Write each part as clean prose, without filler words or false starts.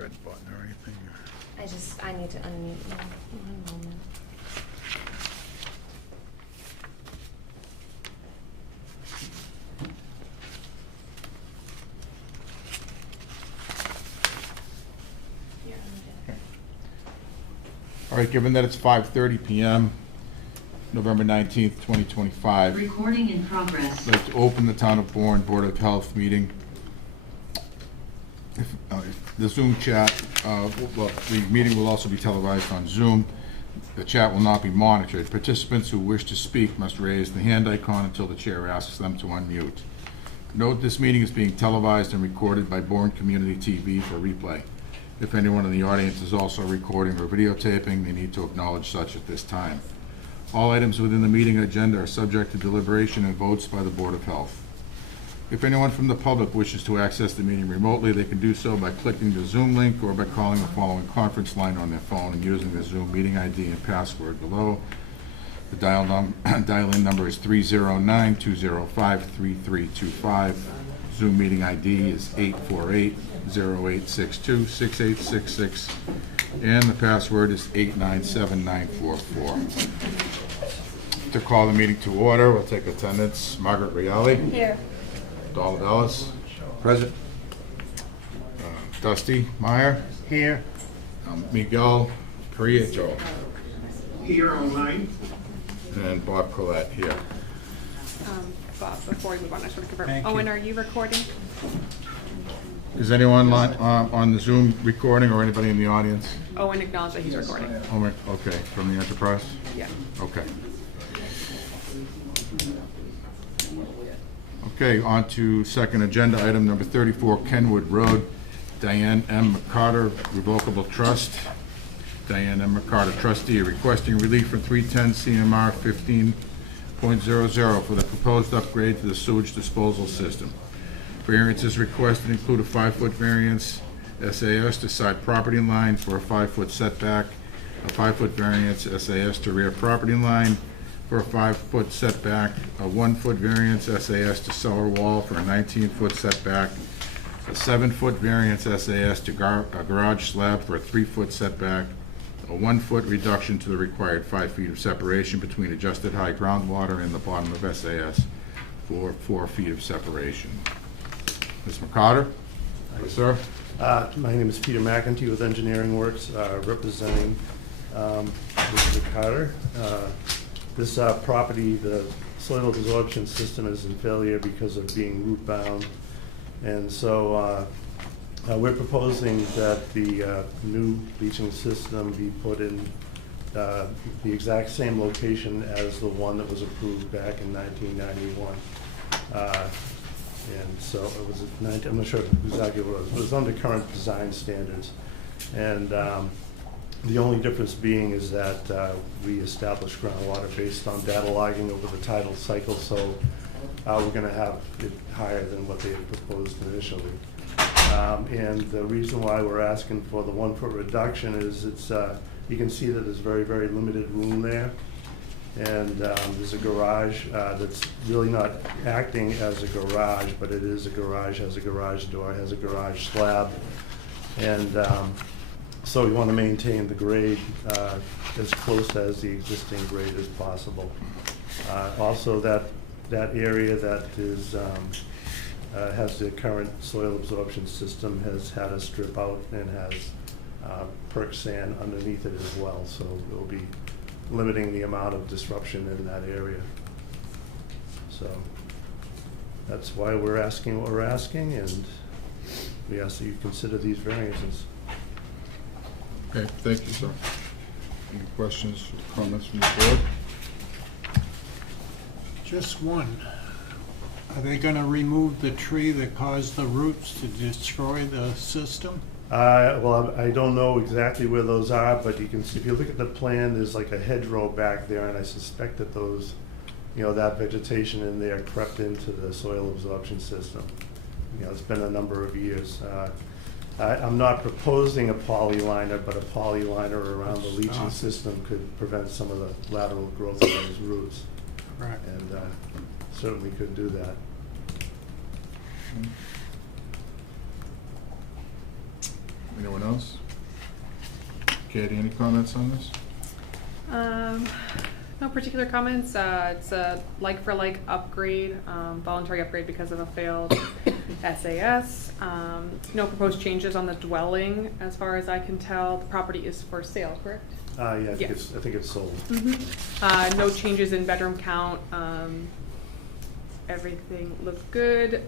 red button or anything. I need to unmute you. One moment. All right, given that it's 5:30 p.m., November 19th, 2025. Recording in progress. I'd like to open the Town of Bourne Board of Health meeting. If the Zoom chat, well, the meeting will also be televised on Zoom. The chat will not be monitored. Participants who wish to speak must raise the hand icon until the chair asks them to unmute. Note this meeting is being televised and recorded by Bourne Community TV for replay. If anyone in the audience is also recording or videotaping, they need to acknowledge such at this time. All items within the meeting agenda are subject to deliberation and votes by the Board of Health. If anyone from the public wishes to access the meeting remotely, they can do so by clicking the Zoom link or by calling the following conference line on their phone and using the Zoom meeting ID and password below. The dial-in number is 309-205-3325. Zoom meeting ID is 848-0862-6866, and the password is 897944. To call the meeting to order, we'll take attendance. Margaret Reale. Here. Donald Ellis. Present. Dusty Meyer. Here. Miguel Prieto. Here online. And Bob Collette here. Bob, before we move on, I just want to confirm. Thank Owen, you. are you recording? Is anyone on the Zoom recording or anybody in the audience? Owen acknowledged that he's recording. Okay, from the enterprise? Yeah. Okay. Okay, on to second agenda item number 34, Kenwood Road, Diane M. McCarter, Revocable Trust. Diane M. McCarter, trustee, requesting relief from 310 CMR 15.00 for the proposed upgrade to the sewage disposal system. Variances requested include a 5-foot variance SAS to side property line for a 5-foot setback, a 5-foot variance SAS to rear property line for a 5-foot setback, a 1-foot variance SAS to cellar wall for a 19-foot setback, a 7-foot variance SAS to a garage slab for a 3-foot setback, a 1-foot reduction to the required 5 feet of separation between adjusted high groundwater and the bottom of SAS for 4 feet of separation. Ms. McCarter? Yes, sir. My name is Peter McEntee with Engineering Works, representing Mr. McCarter. This property, the soil absorption system is in failure because of being root bound. And so we're proposing that the new leaching system be put in the exact same location as the one that was approved back in 1991. And so it was, I'm not sure exactly what it was, but it was under current design standards. And the only difference being is that we established groundwater based on data logging over the tidal cycle, so we're going to have it higher than what they had proposed initially. And the reason why we're asking for the 1-foot reduction is it's, you can see that there's very, very limited room there. And there's a garage that's really not acting as a garage, but it is a garage, has a garage door, has a garage slab. And so we want to maintain the grade as close as the existing grade as possible. Also, that area that is has the current soil absorption system has had a strip out and has perk sand underneath it as well. So it will be limiting the amount of disruption in that area. So that's why we're asking what we're asking, and we ask that you consider these variances. Okay, thank you, sir. Any questions or comments from the board? Just one. Are they going to remove the tree that caused the roots to destroy the system? Well, I don't know exactly where those are, but you can see, if you look at the plan, there's like a hedgerow back there, and I suspect that those, that vegetation in there crept into the soil absorption system. It's been a number of years. I'm not proposing a polyliner, but a polyliner around the leaching system could prevent some of the lateral growth of those roots. Correct. And certainly could do that. Anyone else? Katie, any comments on this? No particular comments. It's a like-for-like upgrade, voluntary upgrade because of a failed SAS. No proposed changes on the dwelling, as far as I can tell. The property is for sale, correct? Yeah, I Yes. think it's sold. No changes in bedroom count. Everything looked good.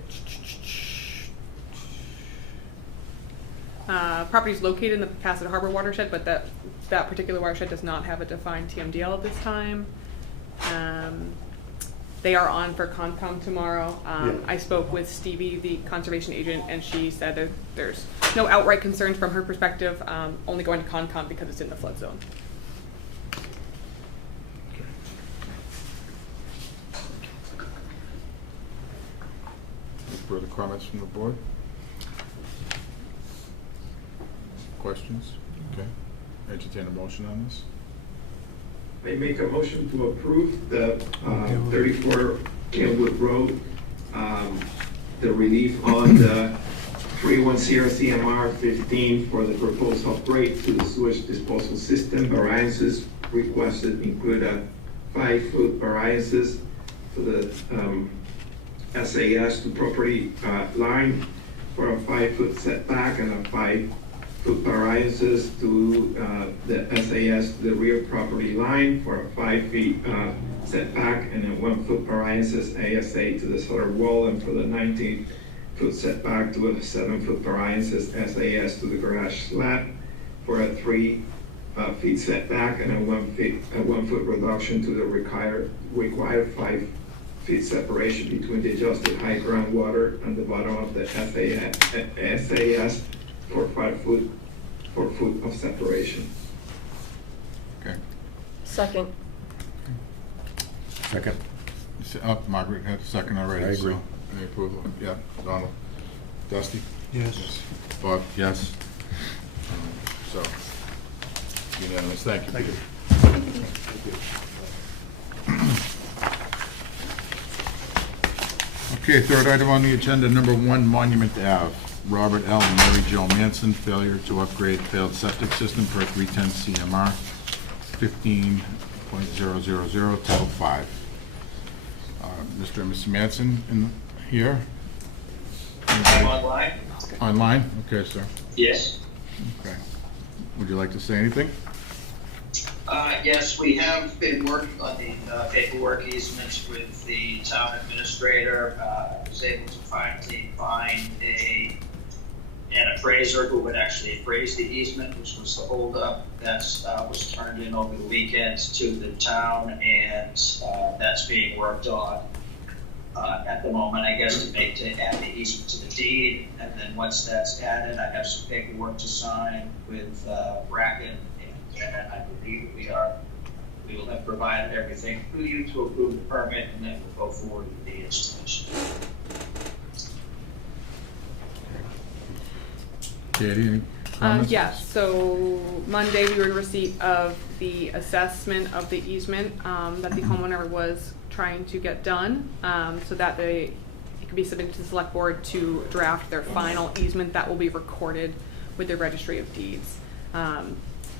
Property is located in the Passaic Harbor watershed, but that particular watershed does not have a defined TMDL at this time. They are on for Concom tomorrow. Yeah. I spoke with Stevie, the conservation agent, and she said that there's no outright concerns from her perspective, only going to Concom because it's in the flood zone. Any further comments from the board? Questions? Okay. Entertain a motion on this? I make a motion to approve the 34 Kenwood Road, the relief on the 31 CRCMR 15 for the proposed upgrade to the sewage disposal system. Variances requested include a 5-foot variances to the SAS to property line for a 5-foot setback and a 5-foot variances to the SAS to the rear property line for a 5 feet setback and a 1-foot variances ASA to the southern wall, and for the 19-foot setback to a 7-foot variances SAS to the garage slab for a 3 feet setback and a 1-foot reduction to the required 5 feet separation between the adjusted high groundwater and the bottom of the SAS for 4 foot of separation. Okay. Second. Second. Margaret had a second already. I agree. So, any approval? Yeah. Donald? Dusty? Yes. Bob? Yes. So, unanimous. Thank you. Thank you. Thank you. Okay, third item on the agenda, number 1, Monument Ave. Robert L. and Mary Jo Manson, failure to upgrade failed septic system per 310 CMR 15.000, Title 5. Mr. and Mrs. Manson here? I'm online? Online? Okay, sir. Yes. Okay. Would you like to say anything? Yes, we have been working on the paperwork easements with the town administrator. I was able to finally find an appraiser who would actually appraise the easement, which was the holdup. That was turned in over the weekend to the town, and that's being worked on at the moment, I guess, to add the easement to the deed. And then once that's added, I have some paperwork to sign with Bracken, and I believe we will have provided everything to you to approve the permit, and then we'll go forward with the installation. Katie, any comments? Yes, so Monday we were in receipt of the assessment of the easement that the homeowner was trying to get done, so that it could be submitted to the select board to draft their final easement that will be recorded with the registry of deeds.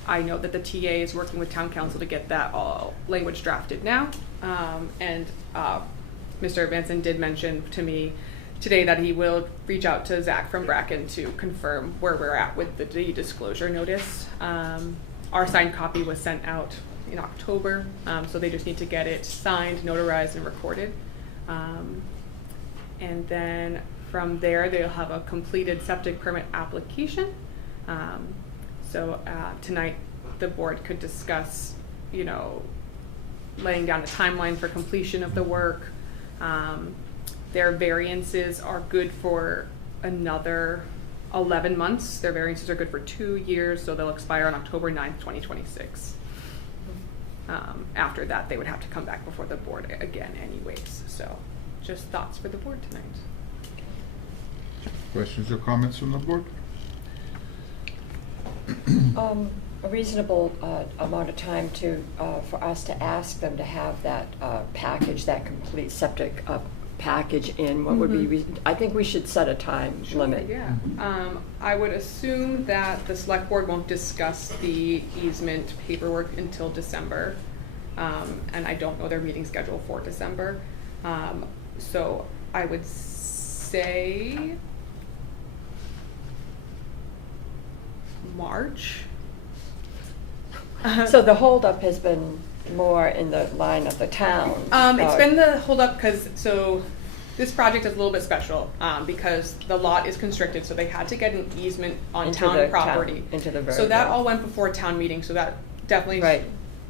I know that the TA is working with town council to get that all language drafted now, and Mr. Manson did mention to me today that he will reach out to Zach from Bracken to confirm where we're at with the deed disclosure notice. Our signed copy was sent out in October, so they just need to get it signed, notarized, and recorded. And then from there, they'll have a completed septic permit application. So tonight, the board could discuss, laying down a timeline for completion of the work. Their variances are good for another 11 months. Their variances are good for 2 years, so they'll expire on October 9th, 2026. After that, they would have to come back before the board again anyways. So just thoughts for the board tonight. Questions or comments from the board? A reasonable amount of time for us to ask them to have that package, that complete septic package in, what would be, I think we should set a time limit. Yeah. I would assume that the select board won't discuss the easement paperwork until December. And I don't know their meeting schedule for December. So I would say March. So the holdup has been more in the line of the town. It's been the holdup because, so this project is a little bit special, because the lot is constricted, so they had to get an easement on Into town the property. into the road, So that yeah. all went before town meeting, so that definitely Right.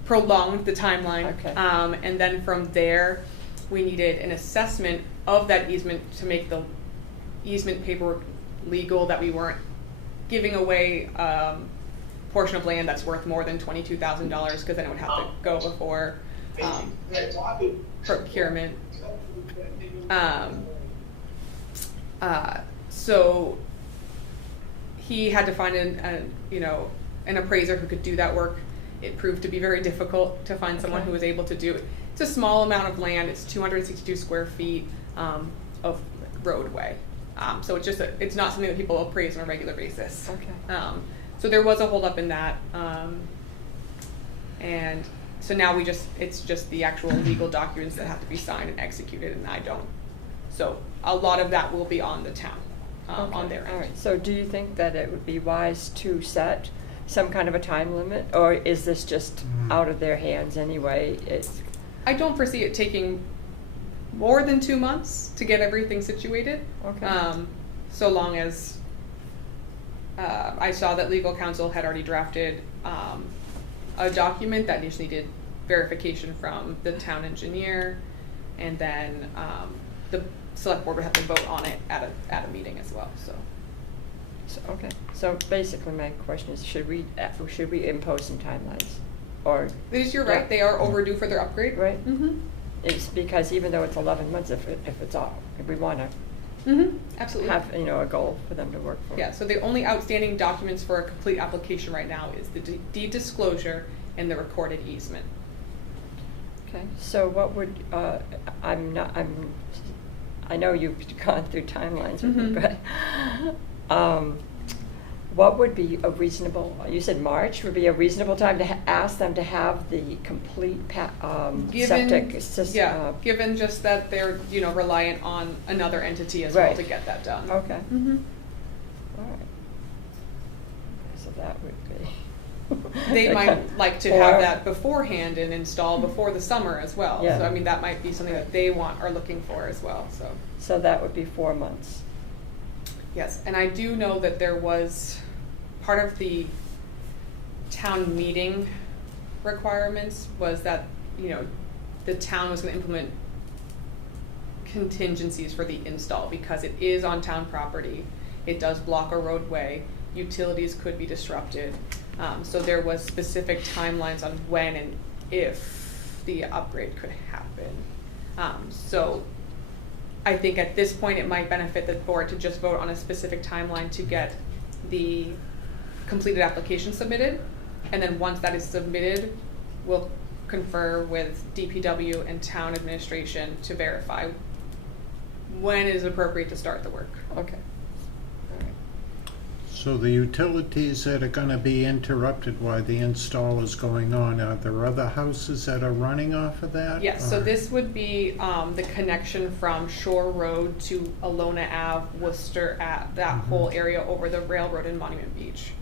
prolonged the timeline. Okay. And then from there, we needed an assessment of that easement to make the easement paperwork legal, that we weren't giving away portion of land that's worth more than $22,000, because then it would have to go before procurement. So he had to find an appraiser who could do that work. It proved to be very difficult to find someone Okay. who was able to do it. It's a small amount of land. It's 262 square feet of roadway. So it's not something that people appraise on a regular basis. Okay. So there was a holdup in that. And so now it's just the actual legal documents that have to be signed and executed, and I don't. So a lot of that will be on the town, on their end. All right, so do you think that it would be wise to set some kind of a time limit, or is this just out of their hands anyway? I don't foresee it taking more than 2 months to get everything situated. Okay. So long as I saw that legal counsel had already drafted a document that just needed verification from the town engineer, and then the select board would have to vote on it at a meeting as well. So Okay, so basically my question is, should we impose some timelines? Or, you're right, they are overdue for their upgrade. right? Mm-hmm. It's because even though it's 11 months, if we want to Mm-hmm. Absolutely. have, a goal for them to work for. Yeah, so the only outstanding documents for a complete application right now is the deed disclosure and the recorded easement. Okay, so what would, I know you've gone through timelines with me, Mhm. but, what would be a reasonable, you said March would be a reasonable time to ask them to have the complete septic system? Yeah, given just that they're, reliant on another entity as well Right. to get that done. Okay, Mm-hmm. all right. So that would be. They Okay. might like to have that beforehand and install before the summer as well. Yeah. So, I mean, that might be something that they are looking for as well, so. So that would be 4 months. Yes, and I do know that there was part of the town meeting requirements was that, the town was gonna implement contingencies for the install because it is on town property. It does block a roadway, utilities could be disrupted. So there was specific timelines on when and if the upgrade could happen. So I think at this point, it might benefit the board to just vote on a specific timeline to get the completed application submitted. And then once that is submitted, we'll confer with DPW and town administration to verify when it is appropriate to start the work. Okay. All right. So the utilities that are gonna be interrupted while the install is going on, are there other houses that are running off of that? Yes, so or- this would be the connection from Shore Road to Alona Ave, Worcester Ave, that whole area over the railroad in Monument Beach.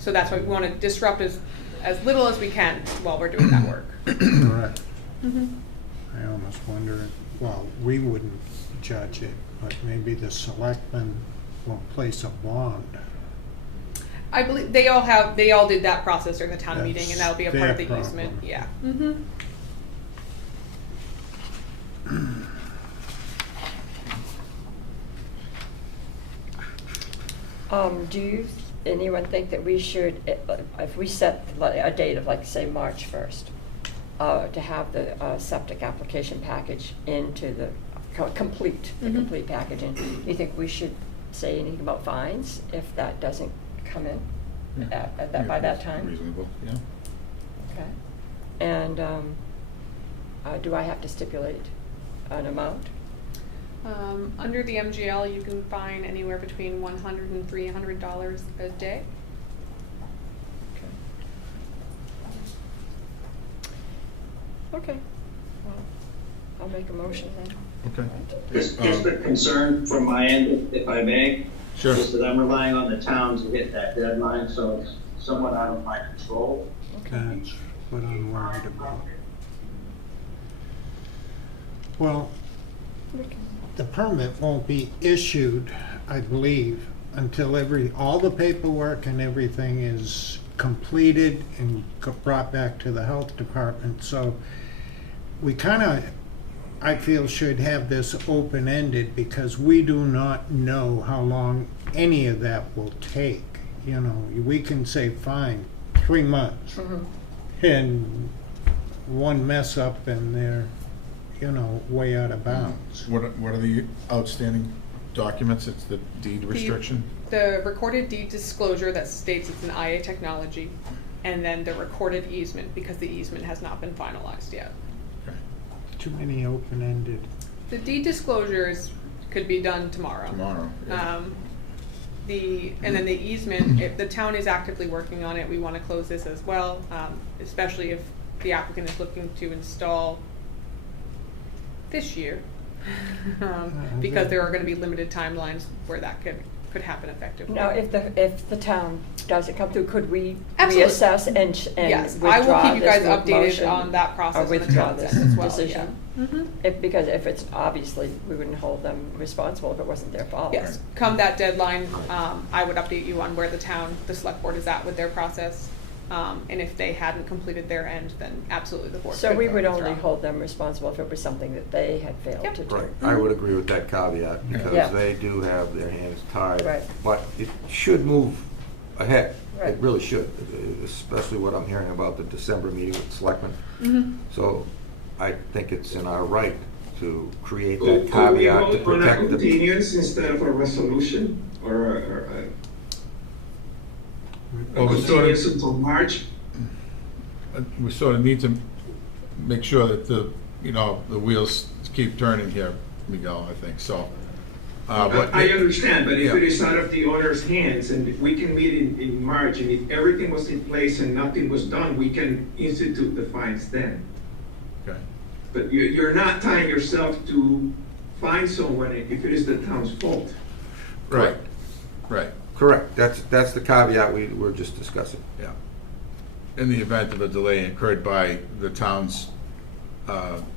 So that's why we want to disrupt as little as we can while we're doing that work. Correct. Mm-hmm. I almost wonder, well, we wouldn't judge it, but maybe the selectmen will place a bond. I believe they all did that process during the town That's meeting, and that'll be a part of the their easement. problem. Yeah. Mm-hmm. Do anyone think that we should, if we set a date of, like, say, March 1st, to have the septic application package into the complete package, and do you think we should say anything about fines if that doesn't come in by that time? Reasonable, yeah. Okay. And do I have to stipulate an amount? Under the MGL, you can fine anywhere between $100 and $300 a day. Okay. Well, I'll make a motion then. Okay. Just a concern from my end, if I may. Sure. Is that I'm relying on the town to hit that deadline, so it's somewhat out of my control. That's what I'm worried about. Well, the permit won't be issued, I believe, until all the paperwork and everything is completed and brought back to the health department. So we kind of, I feel, should have this open-ended because we do not know how long any of that will take. You know, we can say, fine, 3 months, and one mess up and they're, you know, way out of bounds. What are the outstanding documents? It's the deed restriction? The recorded deed disclosure that states it's an IA technology, and then the recorded easement, because the easement has not been finalized yet. Okay. Too many open-ended. The deed disclosures could be done tomorrow. Tomorrow. Yeah. And then the easement, if the town is actively working on it, we want to close this as well, especially if the applicant is looking to install this year, because there are going to be limited timelines where that could happen effectively. Now, if the town doesn't come through, could we Absolutely. reassess and Yes, withdraw I will keep you guys this updated motion on that process or and the withdraw town's this end as well, decision? yeah. Mhm. Because if it's, obviously, we wouldn't hold them responsible if it wasn't their fault. Yes, come that deadline, I would update you on where the select board is at with their process. And if they hadn't completed their end, then absolutely the board So could we would withdraw. only hold them responsible if it was something that they had failed Yep. to do. Right, I would agree with that caveat, Yeah. because they do have their hands tied. Right. But it should move ahead. Right. It really should, especially what I'm hearing about the December meeting with selectmen. Mhm. So I think it's in our right to create Could that we caveat to vote on a protect the. continuance instead of a resolution, or a Well, we sort continuance of, until March? we sort of need to make sure that the wheels keep turning here, Miguel, I think, so. But I understand, but if Yeah. it is out of the owner's hands, and we can meet in March, and if everything was in place and nothing was done, we can institute the fines then. Okay. But you're not tying yourself to fine someone if it is the town's fault. Right, right, Correct, that's the caveat we were just discussing. yeah. In the event of a delay incurred by the town's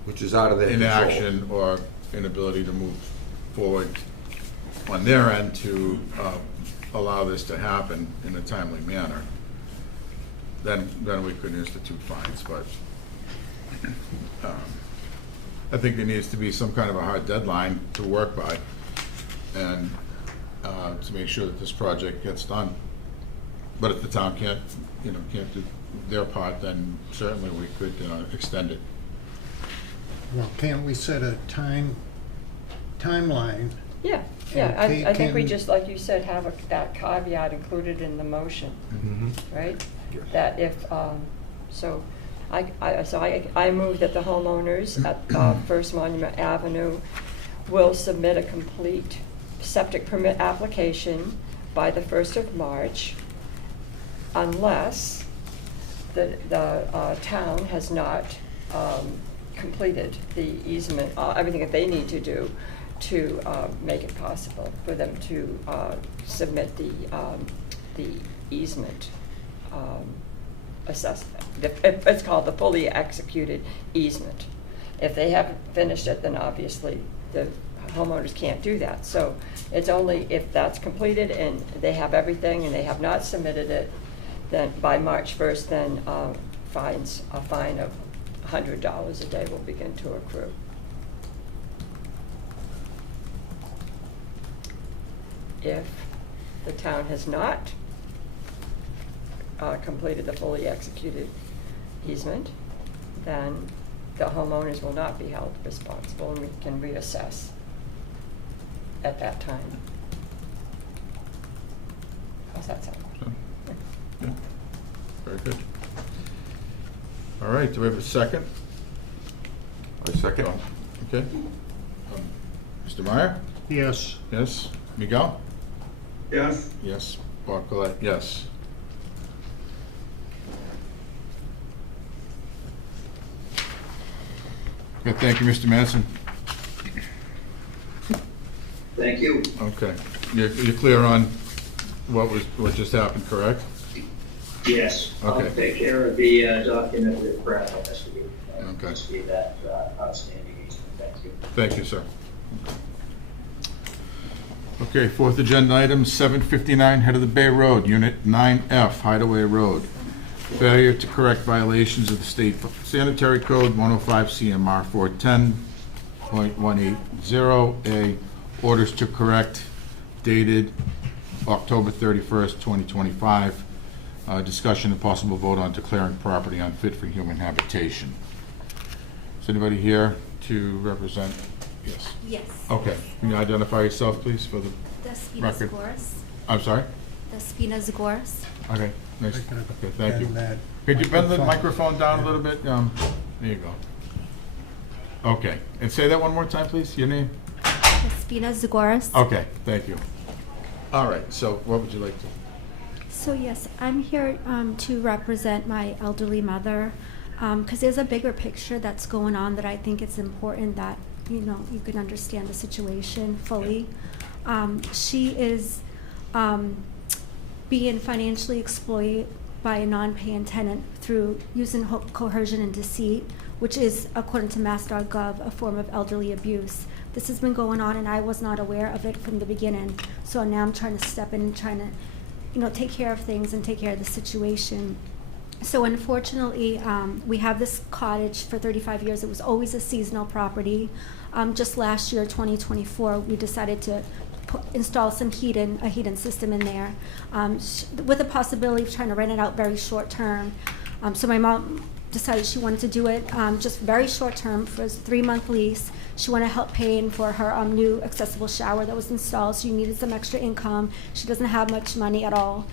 Which is out of their control. inaction or inability to move forward on their end to allow this to happen in a timely manner, then we could institute fines, but I think there needs to be some kind of a hard deadline to work by and to make sure that this project gets done. But if the town can't do their part, then certainly we could extend it. Well, can't we set a timeline? Yeah, Okay, I think we can- just, like you said, have that caveat included in the motion, Mhm. right? Yes. That if, so I move that the homeowners at First Monument Avenue will submit a complete septic permit application by the 1st of March unless the town has not completed the easement, everything that they need to do to make it possible for them to submit the easement assessment. It's called the fully executed easement. If they haven't finished it, then obviously the homeowners can't do that. So it's only if that's completed and they have everything and they have not submitted it, then by March 1st, then a fine of $100 a day will begin to accrue. If the town has not completed the fully executed easement, then the homeowners will not be held responsible and we can reassess at that time. How's that sound? Yeah. Very good. All right, do we have a second? A second? Okay. Mr. Meyer? Yes. Yes. Miguel? Yes. Yes. Bob Colette, yes. Okay, thank you, Mr. Manson. Thank you. Okay. You're clear on what just happened, correct? Yes, I'll Okay. take care of the document with Brad on this week. Okay. Must be that outstanding easement. Thank you. Thank you, sir. Okay, fourth agenda item, 759 Head of the Bay Road, Unit 9F, Hideaway Road. Failure to correct violations of the State Sanitary Code 105 CMR 410.180A. Orders to correct dated October 31st, 2025. Discussion and possible vote on declaring property unfit for human habitation. Is anybody here to represent? Yes. Yes. Okay. Can you identify yourself, please, for the Despina record? Zagoras. I'm sorry? Despina Zagoras. Okay, nice. I can Okay, thank you. bend that Could you bend the microphone. microphone down a little bit? There you go. Okay, and say that one more time, please, your name? Despina Zagoras. Okay, thank you. All right, so what would you like to? So yes, I'm here to represent my elderly mother because there's a bigger picture that's going on that I think it's important that you can understand the situation fully. She is being financially exploited by a non-paying tenant through using coercion and deceit, which is, according to mass.gov, a form of elderly abuse. This has been going on, and I was not aware of it from the beginning. So now I'm trying to step in and trying to, take care of things and take care of the situation. So unfortunately, we have this cottage for 35 years. It was always a seasonal property. Just last year, 2024, we decided to install some a heating system in there, with the possibility of trying to rent it out very short term. So my mom decided she wanted to do it just very short term for a 3-month lease. She wanted help paying for her new accessible shower that was installed. She needed some extra income. She doesn't have much money at all.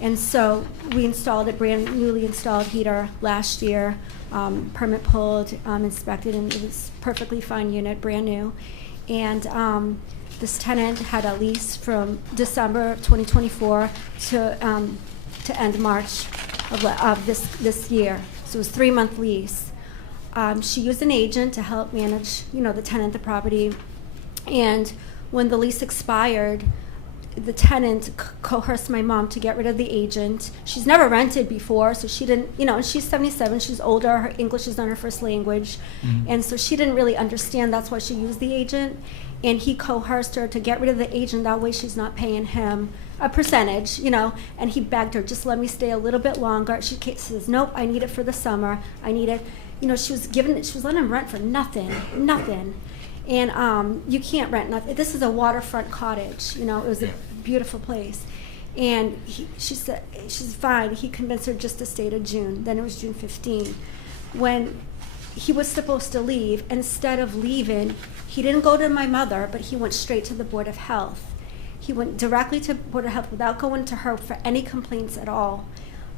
And so we installed a newly installed heater last year, permit pulled, inspected, and it was perfectly fine unit, brand new. And this tenant had a lease from December 2024 to end March of this year. So it was a 3-month lease. She used an agent to help manage, the tenant, the property. And when the lease expired, the tenant coerced my mom to get rid of the agent. She's never rented before, so she didn't, and she's 77, she's older, her English is not her first language. Mm-hmm. And so she didn't really understand, that's why she used the agent. And he coerced her to get rid of the agent, that way she's not paying him a percentage, and he begged her, just let me stay a little bit longer. She says, nope, I need it for the summer, I need it. She was letting him rent for nothing. And you can't rent nothing. This is a waterfront cottage, it was a beautiful place. And she said, she's fine. He convinced her just to stay to June. Then it was June 15. When he was supposed to leave, instead of leaving, he didn't go to my mother, but he went straight to the Board of Health. He went directly to Board of Health without going to her for any complaints at all.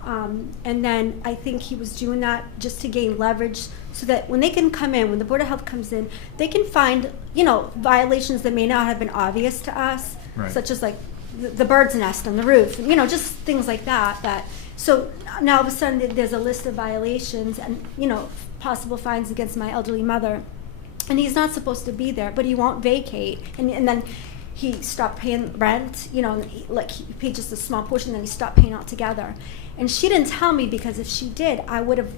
And then I think he was doing that just to gain leverage so that when they can come in, when the Board of Health comes in, they can find, violations that may not have been obvious to us, right, such as like the bird's nest on the roof, just things like that. So now all of a sudden there's a list of violations and, possible fines against my elderly mother. And he's not supposed to be there, but he won't vacate. And then he stopped paying rent, he paid just a small portion, then he stopped paying altogether. And she didn't tell me, because if she did, I would have,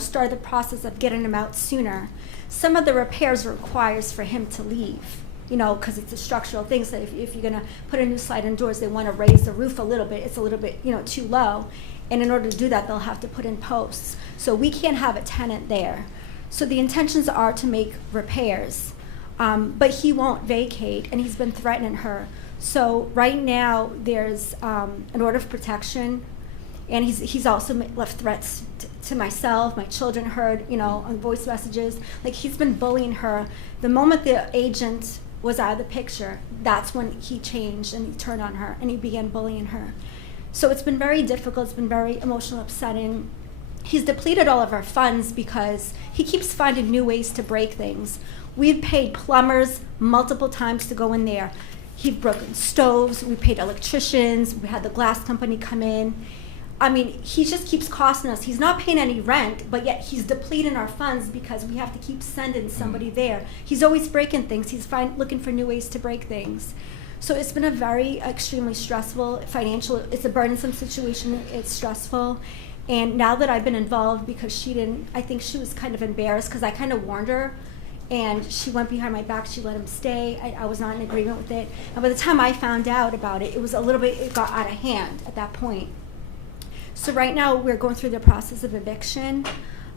started the process of getting him out sooner. Some of the repairs requires for him to leave, because it's a structural thing. So if you're gonna put a new sliding doors, they wanna raise the roof a little bit. It's a little bit, too low. And in order to do that, they'll have to put in posts. So we can't have a tenant there. So the intentions are to make repairs, but he won't vacate, and he's been threatening her. So right now there's an order of protection, and he's also left threats to myself. My children heard, on voice messages. Like, he's been bullying her. The moment the agent was out of the picture, that's when he changed and he turned on her and he began bullying her. So it's been very difficult. It's been very emotional, upsetting. he's depleted all of our funds because he keeps finding new ways to break things. We've paid plumbers multiple times to go in there. He's broken stoves, we paid electricians, we had the glass company come in. I mean, he just keeps costing us. He's not paying any rent, but yet he's depleting our funds because we have to keep sending somebody there. He's always breaking things. He's looking for new ways to break things. So it's been a very extremely stressful financial, it's a burdensome situation, it's stressful. And now that I've been involved, because I think she was kind of embarrassed because I kind of warned her, and she went behind my back, she let him stay. I was not in agreement with it. And by the time I found out about it, it got out of hand at that point. So right now, we're going through the process of eviction.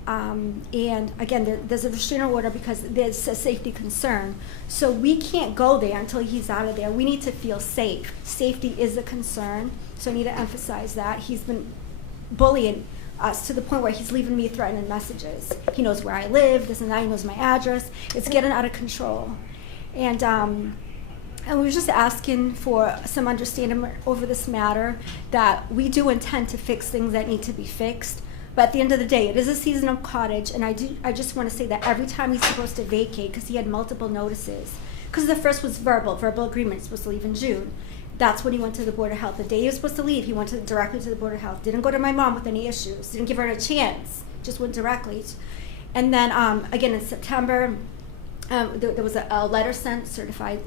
And again, there's a restraining order because there's a safety concern. So we can't go there until he's out of there. We need to feel safe. Safety is a concern, so I need to emphasize that. He's been bullying us to the point where he's leaving me threatening messages. He knows where I live, this and that, he knows my address. It's getting out of control. And we were just asking for some understanding over this matter, that we do intend to fix things that need to be fixed. But at the end of the day, it is a seasonal cottage, and I just want to say that every time he's supposed to vacate, because he had multiple notices, because the first was verbal agreement, he's supposed to leave in June. That's when he went to the Board of Health. The day he was supposed to leave, he went directly to the Board of Health. Didn't go to my mom with any issues, didn't give her a chance, just went directly. And then again in September, there was a letter sent, certified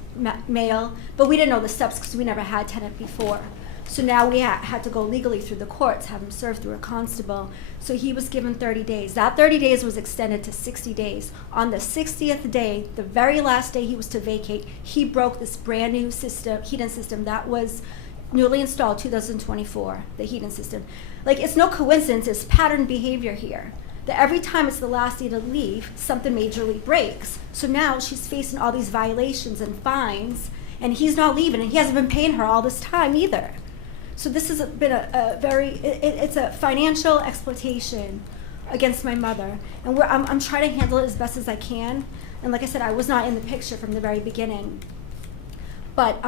mail, but we didn't know the steps because we never had tenant before. So now we had to go legally through the courts, have him served through a constable. So he was given 30 days. That 30 days was extended to 60 days. On the 60th day, the very last day he was to vacate, he broke this brand new heating system that was newly installed 2024, the heating system. Like, it's no coincidence, it's pattern behavior here. That every time it's the last day to leave, something majorly breaks. So now she's facing all these violations and fines, and he's not leaving, and he hasn't been paying her all this time either. So this has been it's a financial exploitation against my mother. And I'm trying to handle it as best as I can. And like I said, I was not in the picture from the very beginning. But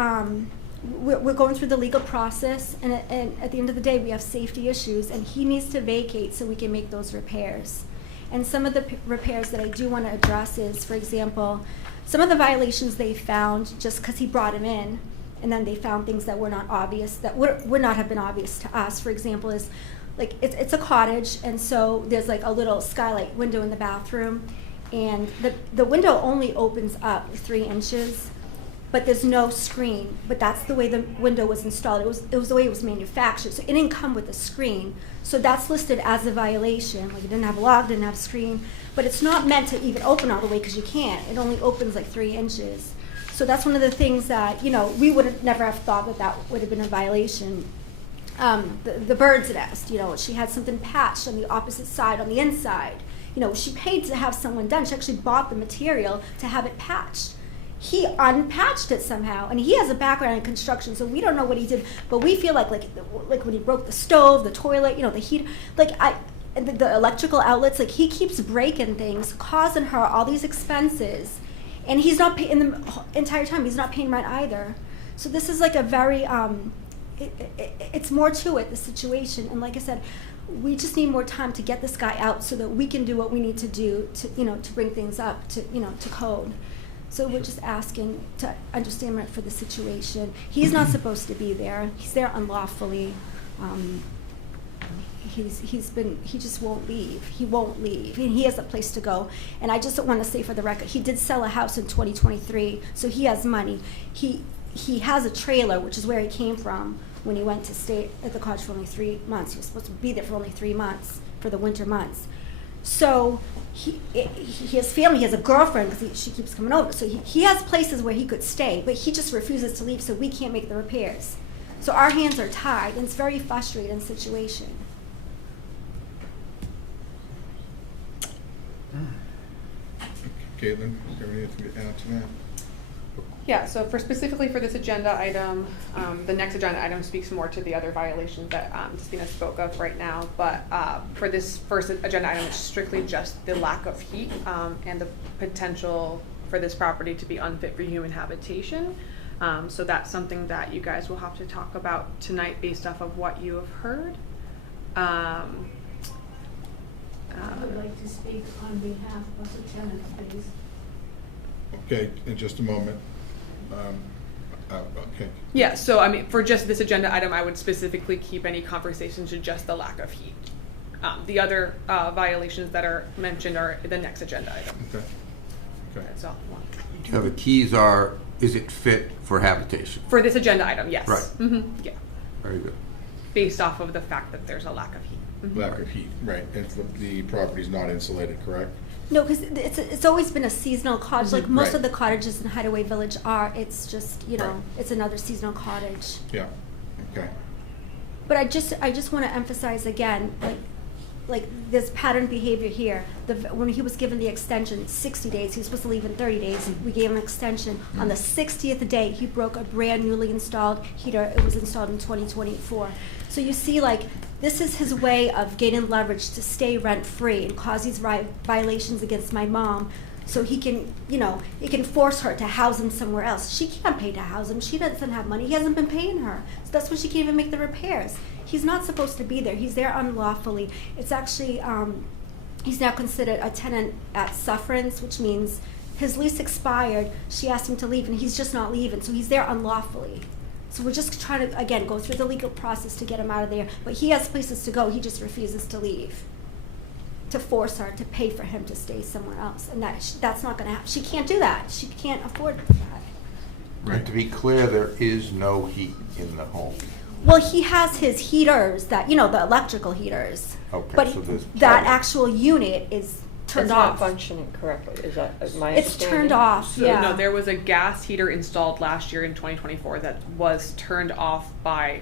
we're going through the legal process, and at the end of the day, we have safety issues, and he needs to vacate so we can make those repairs. And some of the repairs that I do want to address is, for example, some of the violations they found just because he brought him in, and then they found things that were not obvious, that would not have been obvious to us. For example, is like it's a cottage, and so there's like a little skylight window in the bathroom, and the window only opens up 3 inches. But there's no screen. But that's the way the window was installed. It was the way it was manufactured. So it didn't come with a screen. So that's listed as a violation. Like, it didn't have a lock, didn't have a screen. But it's not meant to even open all the way because you can't. It only opens like 3 inches. So that's one of the things that, we would never have thought that would have been a violation. The bird's nest, she had something patched on the opposite side, on the inside. She paid to have someone done. She actually bought the material to have it patched. He unpatched it somehow, and he has a background in construction, so we don't know what he did. But we feel like when he broke the stove, the toilet, the heat, the electrical outlets, like he keeps breaking things, causing her all these expenses, and he's not paying the entire time. He's not paying rent either. So this is like a very, it's more to it, the situation. And like I said, we just need more time to get this guy out so that we can do what we need to do to, to bring things up to, to code. So we're just asking to understand for the situation. He's not supposed to be there. He's there unlawfully. He just won't leave. He won't leave. And he has a place to go. And I just want to say for the record, he did sell a house in 2023, so he has money. He has a trailer, which is where he came from when he went to stay at the cottage for only 3 months. He was supposed to be there for only 3 months, for the winter months. So he has family, he has a girlfriend because she keeps coming over. So he has places where he could stay, but he just refuses to leave, so we can't make the repairs. So our hands are tied, and it's a very frustrating situation. Caitlin, is there anything to add to that? Yeah, so specifically for this agenda item, the next agenda item speaks more to the other violations that Justina spoke of right now. But for this first agenda item, it's strictly just the lack of heat and the potential for this property to be unfit for human habitation. So that's something that you guys will have to talk about tonight based off of what you have heard. I would like to speak on behalf of the tenant, please. Okay, in just a moment. Okay. Yeah, so I mean, for just this agenda item, I would specifically keep any conversation to just the lack of heat. The other violations that are mentioned are the next agenda item. Okay. Okay. That's all. Yeah, the keys are, is it fit for habitation? For this agenda item, yes. Right. Yeah, Very good. based off of the fact that there's a lack of heat. Lack of heat, right, and the property's not insulated, correct? No, because it's always been a seasonal cottage, like most Right. of the cottages in Hideaway Village are, it's just, you know, Right. it's another seasonal cottage. Yeah, okay. But I just want to emphasize again, like this pattern behavior here. When he was given the extension, 60 days, he was supposed to leave in 30 days. We gave him an extension. On the 60th day, he broke a brand newly installed heater. It was installed in 2024. So you see, like, this is his way of gaining leverage to stay rent-free and cause these violations against my mom. So he can, you know, he can force her to house him somewhere else. She can't pay to house him. She doesn't have money. He hasn't been paying her. So that's why she can't even make the repairs. He's not supposed to be there. He's there unlawfully. It's actually, he's now considered a tenant at sufferance, which means his lease expired. She asked him to leave, and he's just not leaving. So he's there unlawfully. So we're just trying to, again, go through the legal process to get him out of there. But he has places to go. He just refuses to leave, to force her to pay for him to stay somewhere else. And that's not going to happen. She can't do that. She can't afford that. And to be clear, there is no heat in the home. Well, he has his heaters that, you know, the electrical heaters. Okay, But so there's that power. actual unit is turned It's not off. functioning correctly, is that my It's understanding? turned off, So yeah. no, there was a gas heater installed last year in 2024 that was turned off by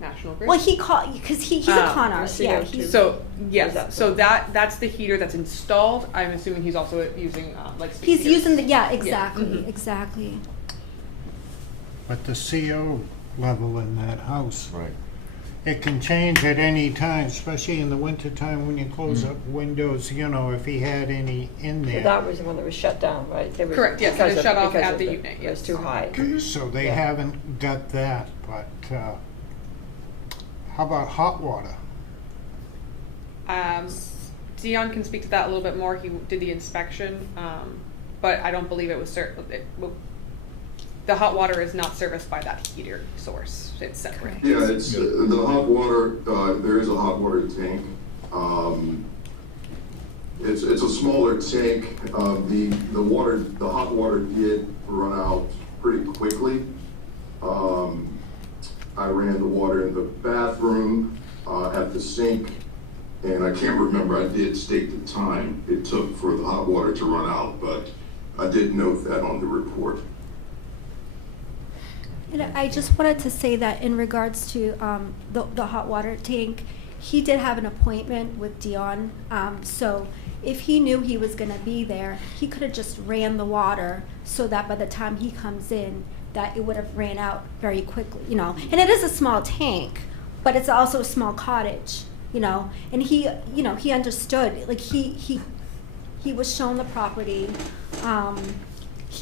National Grid. Well, he called, because he's a con artist, yeah. CO2. He's, So Is yes, that so the- that's the heater that's installed. I'm assuming he's also using like. space he's heaters. using the, yeah, exactly, mhm. exactly. But the CO level in that house, Right. it can change at any time, especially in the wintertime when you close up windows, you know, if he had any in So there. that was the one that was shut down, right? There was- Correct, yes, it because was of- shut off because at of the unit, It was yes. too high. Okay, so they Yeah. haven't got that, but how about hot water? Dion can speak to that a little bit more. He did the inspection, but I don't believe it was the hot water is not serviced by that heater source. It's separate. Yeah, it's, the hot water, there is a hot water tank. It's a smaller tank. The hot water did run out pretty quickly. I ran the water in the bathroom, at the sink, and I can't remember, I did state the time it took for the hot water to run out, but I did note that on the report. And I just wanted to say that in regards to the hot water tank, he did have an appointment with Dion. So if he knew he was going to be there, he could have just ran the water so that by the time he comes in, that it would have ran out very quickly, you know. And it is a small tank, but it's also a small cottage, you know. And he, you know, he understood. Like he was shown the property.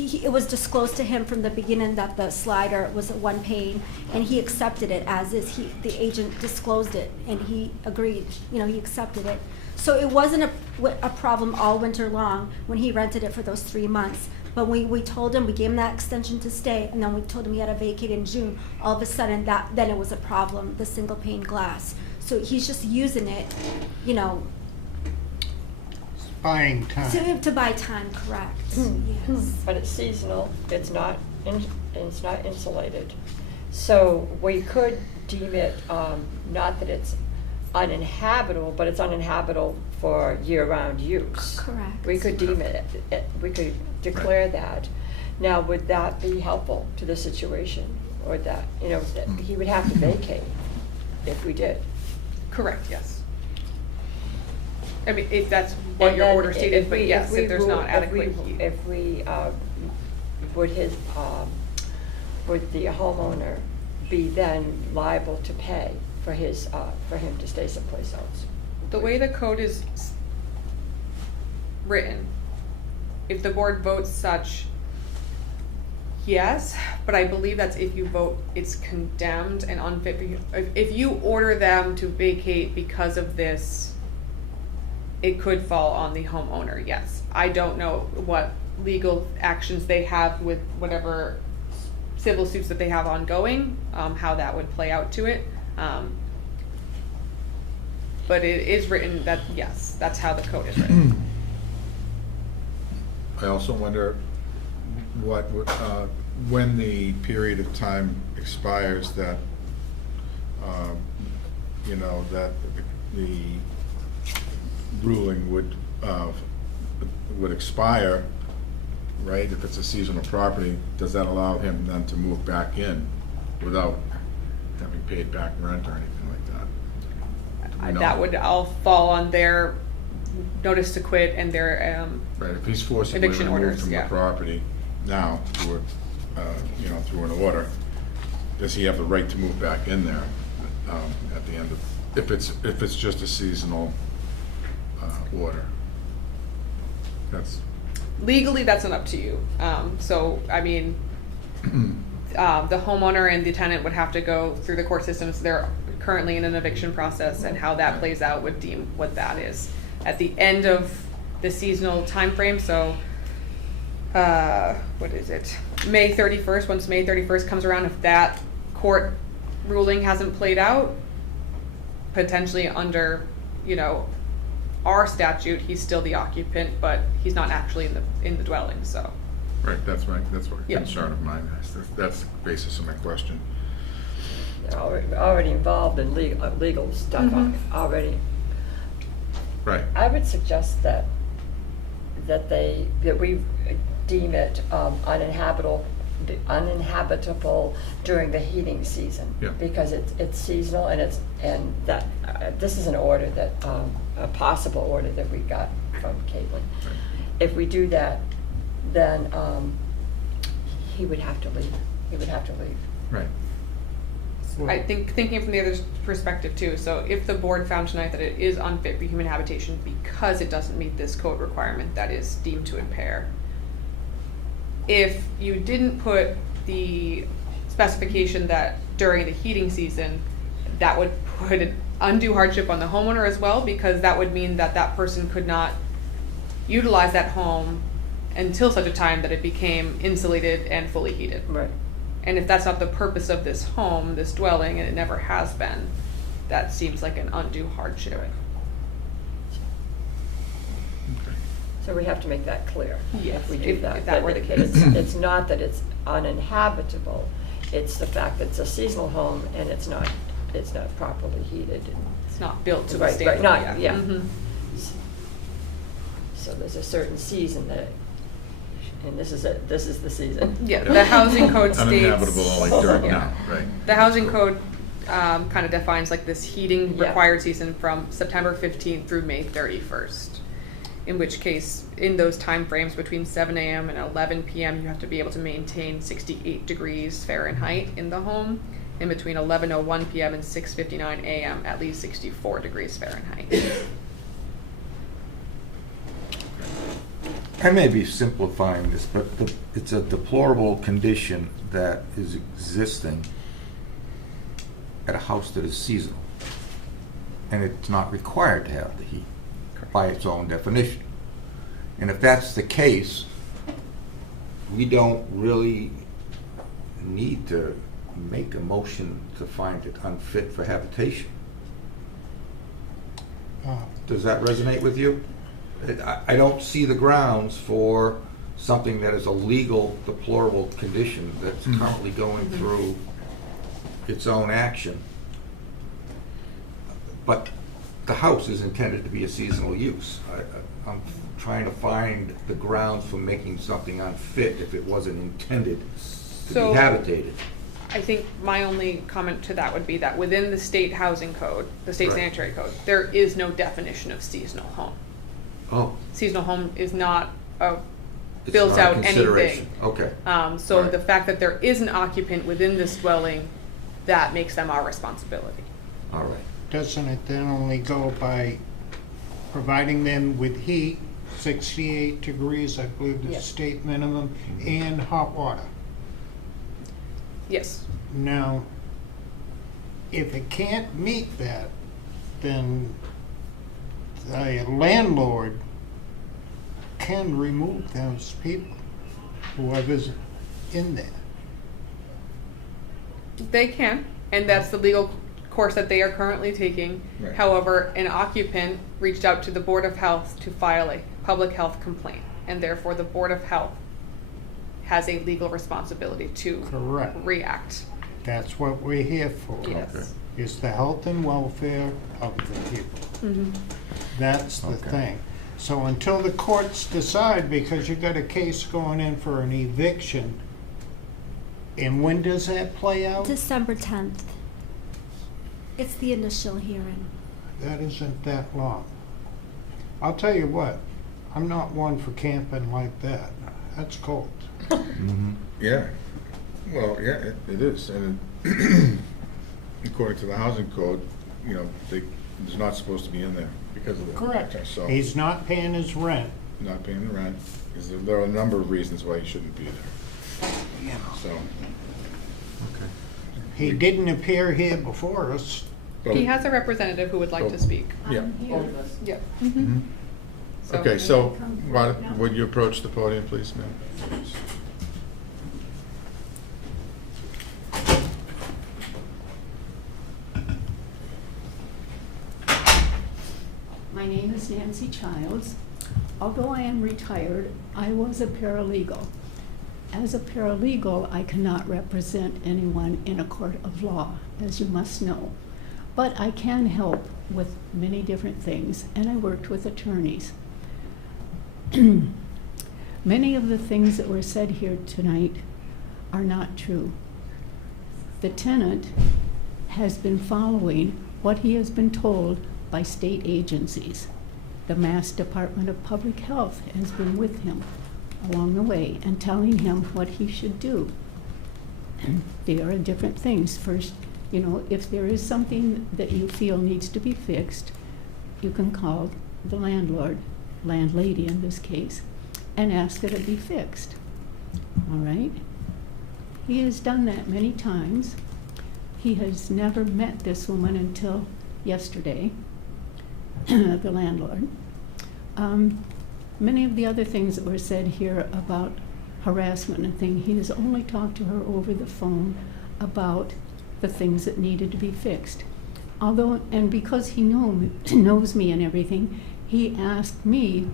It was disclosed to him from the beginning that the slider was one pane, and he accepted it as is. The agent disclosed it, and he agreed. You know, he accepted it. So it wasn't a problem all winter long when he rented it for those 3 months. But we told him, we gave him that extension to stay, and then we told him he had to vacate in June. All of a sudden, then it was a problem, the single pane glass. So he's just using it, you know, Buying time. to buy time, correct? Yes. But it's seasonal, it's not insulated. So we could deem it, not that it's uninhabitable, but it's uninhabitable for year-round use. Correct. We could deem it, we could declare that. Now, would that be helpful to the situation? Or that, you know, that he would have to vacate if we did. Correct. Yes. I mean, if that's what And your then order stated, if but we- yes, we if there's rule- not adequate heat. If we, would the homeowner be then liable to pay for him to stay someplace else? The way the code is written, if the board votes such, yes, but I believe that's if you vote it's condemned and unfit for you. If you order them to vacate because of this it could fall on the homeowner, yes. I don't know what legal actions they have with whatever civil suits that they have ongoing, how that would play out to it. But it is written that, yes, that's how the code is written. I also wonder when the period of time expires that, that the ruling would expire, right? If it's a seasonal property, does that allow him then to move back in without having paid back rent or anything like that? No. That would all fall on their notice to quit and their Right, if he's forcibly eviction removed orders, from the yeah. property now through through an order, does he have the right to move back in there at the end of, if it's just a seasonal order? Legally, that's not up to you. So, I mean, the homeowner and the tenant would have to go through the court systems. They're currently in an eviction process, and how that plays out would deem what that is. At the end of the seasonal time frame, so what is it? May 31st, once May 31st comes around, if that court ruling hasn't played out, potentially under, our statute, he's still the occupant, but he's not actually in the dwelling, so. Right, that's what Yeah. concern of mine is. That's the basis of my question. They're already involved in legal stuff already. Right. I would suggest that we deem it uninhabitable during the heating season. Yeah. Because it's seasonal, and that this is an order that a possible order that we got from Caitlin. Right. If we do that, then he would have to leave. He would have to leave. Right. I think, thinking from the other perspective too, so if the board found tonight that it is unfit for human habitation because it doesn't meet this code requirement that is deemed to impair, if you didn't put the specification that during the heating season, that would put an undue hardship on the homeowner as well, because that would mean that that person could not utilize that home until such a time that it became insulated and fully heated. Right. And if that's not the purpose of this home, this dwelling, and it never has been, that seems like an undue hardship. So we have to make that clear. Yes, If we do that. if that were the case. It's not that it's uninhabitable, it's the fact that it's a seasonal home and it's not properly heated. It's not built to Right, withstand. right, yeah. Mhm. So there's a certain season and this is the season. Yeah, the housing code states. Uninhabitable only during Yeah. now, right. The housing code kind of defines like this heating Yeah. required season from September 15th through May 31st. In which case, in those time frames between 7 a.m. and 11 p.m., you have to be able to maintain 68 degrees Fahrenheit in the home. In between 11:01 p.m. and 6:59 a.m., at least 64 degrees Fahrenheit. I may be simplifying this, but it's a deplorable condition that is existing at a house that is seasonal. And it's not required to have the heat by its own definition. And if that's the case, we don't really need to make a motion to find it unfit for habitation. Does that resonate with you? I don't see the grounds for something that is a legal, deplorable condition that's currently going through its own action. But the house is intended to be a seasonal use. I'm trying to find the grounds for making something unfit if it wasn't intended to be habitated. I think my only comment to that would be that within the state housing code, the state Right. sanitary code, there is no definition of seasonal home. Oh, Seasonal home is not a it's built not a out consideration. anything. Okay. So Right. the fact that there is an occupant within this dwelling, that makes them our responsibility. All right. Doesn't it then only go by providing them with heat, 68 degrees, I believe the Yes. state minimum, and hot water? Yes. Now, if it can't meet that, then the landlord can remove those people, whoever's in there. They can, and that's the legal course that they are currently taking. Right. However, an occupant reached out to the Board of Health to file a public health complaint, and therefore the Board of Health has a legal responsibility to Correct. react. That's what we're here for. Yes. Okay. Is the health and welfare of the people. Mhm. That's the Okay. thing. So until the courts decide, because you got a case going in for an eviction, and when does that play out? December 10th. It's the initial hearing. That isn't that long. I'll tell you what, I'm not one for camping like that. That's cold. Yeah, well, yeah, it is, and it- according to the housing code, you know, it's not supposed to be in there because of the. Correct. So, He's not paying his rent. not paying the rent, because there are a number of reasons why he shouldn't be there, so. He didn't appear here before us. but- He has a representative who would like Oh. to speak. Yeah. I'm here. Yep. Mhm. So- Okay, so, would you approach the podium, please, ma'am? My name is Nancy Childs. Although I am retired, I was a paralegal. As a paralegal, I cannot represent anyone in a court of law, as you must know. But I can help with many different things, and I worked with attorneys. Many of the things that were said here tonight are not true. The tenant has been following what he has been told by state agencies. The Mass Department of Public Health has been with him along the way and telling him what he should do. There are different things. First, you know, if there is something that you feel needs to be fixed, you can call the landlord, landlady in this case, and ask that it be fixed. All right? He has done that many times. He has never met this woman until yesterday, the landlord. Many of the other things that were said here about harassment and things, he has only talked to her over the phone about the things that needed to be fixed. Although, and because he knows me and everything, he asked me,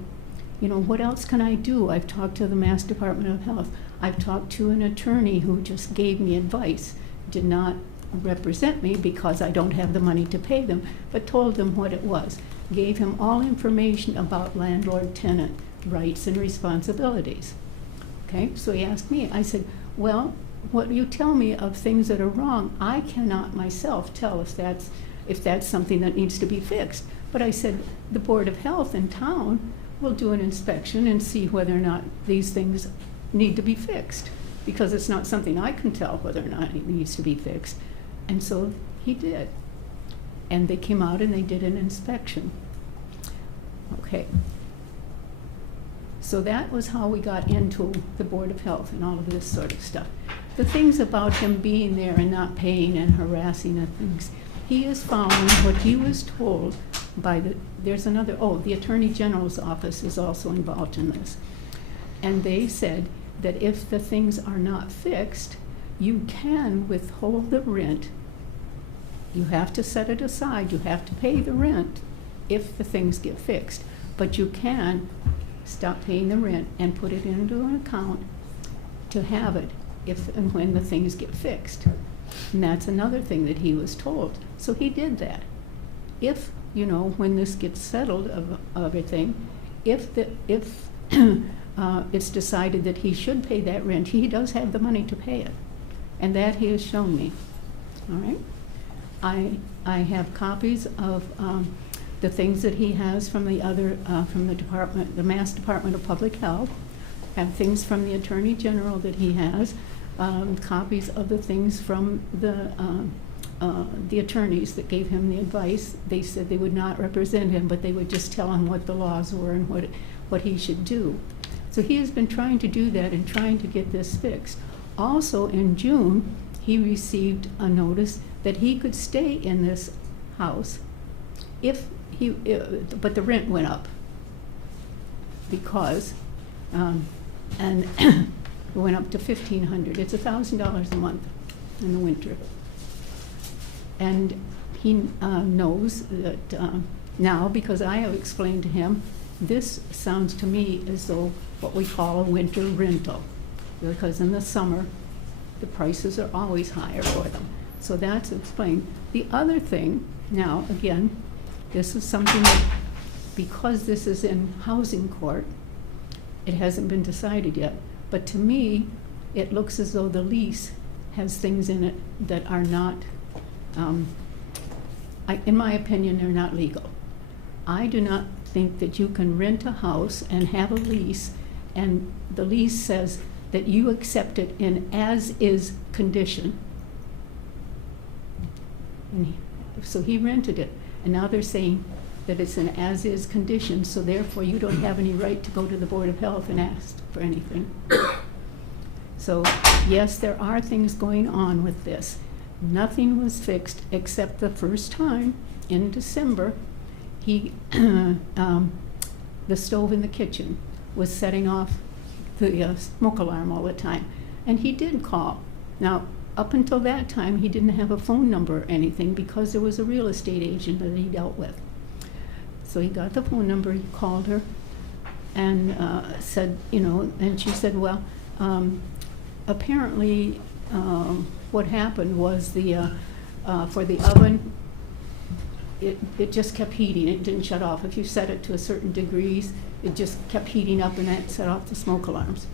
you know, what else can I do? I've talked to the Mass Department of Health. I've talked to an attorney who just gave me advice, did not represent me because I don't have the money to pay them, but told them what it was. Gave him all information about landlord-tenant rights and responsibilities. Okay, so he asked me, I said, well, what you tell me of things that are wrong, I cannot myself tell if that's something that needs to be fixed. But I said, the Board of Health in town will do an inspection and see whether or not these things need to be fixed, because it's not something I can tell whether or not it needs to be fixed. And so he did. And they came out and they did an inspection. Okay. So that was how we got into the Board of Health and all of this sort of stuff. The things about him being there and not paying and harassing and things, he is following what he was told by the Attorney General's office is also involved in this. And they said that if the things are not fixed, you can withhold the rent. You have to set it aside. You have to pay the rent if the things get fixed. But you can stop paying the rent and put it into an account to have it if and when the things get fixed. And that's another thing that he was told. So he did that. If, you know, when this gets settled of everything, if it's decided that he should pay that rent, he does have the money to pay it. And that he has shown me. All right? I have copies of the things that he has from the department, the Mass Department of Public Health, and things from the Attorney General that he has, copies of the things from the attorneys that gave him the advice. They said they would not represent him, but they would just tell him what the laws were and what he should do. So he has been trying to do that and trying to get this fixed. Also, in June, he received a notice that he could stay in this house if but the rent went up because, and it went up to $1,500. It's $1,000 a month in the winter. And he knows that now, because I have explained to him, this sounds to me as though what we call a winter rental, because in the summer, the prices are always higher for them. So that's explained. The other thing, now, again, this is something that, because this is in housing court, it hasn't been decided yet. But to me, it looks as though the lease has things in it that are not, in my opinion, they're not legal. I do not think that you can rent a house and have a lease, and the lease says that you accept it in as-is condition. So he rented it, and now they're saying that it's an as-is condition, so therefore you don't have any right to go to the Board of Health and ask for anything. So, yes, there are things going on with this. Nothing was fixed except the first time in December, the stove in the kitchen was setting off the smoke alarm all the time. And he did call. Now, up until that time, he didn't have a phone number or anything because there was a real estate agent that he dealt with. So he got the phone number, he called her and said, and she said, well, apparently what happened was for the oven, it just kept heating. It didn't shut off. If you set it to a certain degrees, it just kept heating up and that set off the smoke alarms.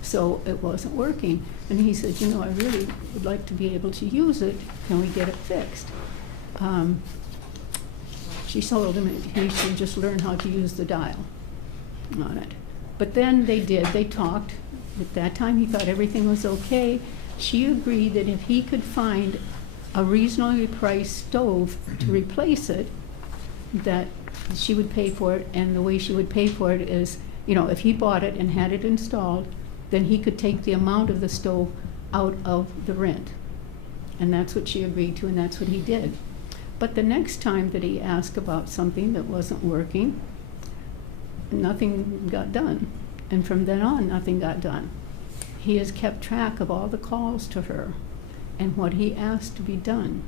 So it wasn't working. And he said, I really would like to be able to use it. Can we get it fixed? She told him he should just learn how to use the dial on it. But then they did. They talked. At that time, he thought everything was okay. She agreed that if he could find a reasonably priced stove to replace it, that she would pay for it, and the way she would pay for it is, if he bought it and had it installed, then he could take the amount of the stove out of the rent. And that's what she agreed to, and that's what he did. But the next time that he asked about something that wasn't working, nothing got done. And from then on, nothing got done. He has kept track of all the calls to her and what he asked to be done.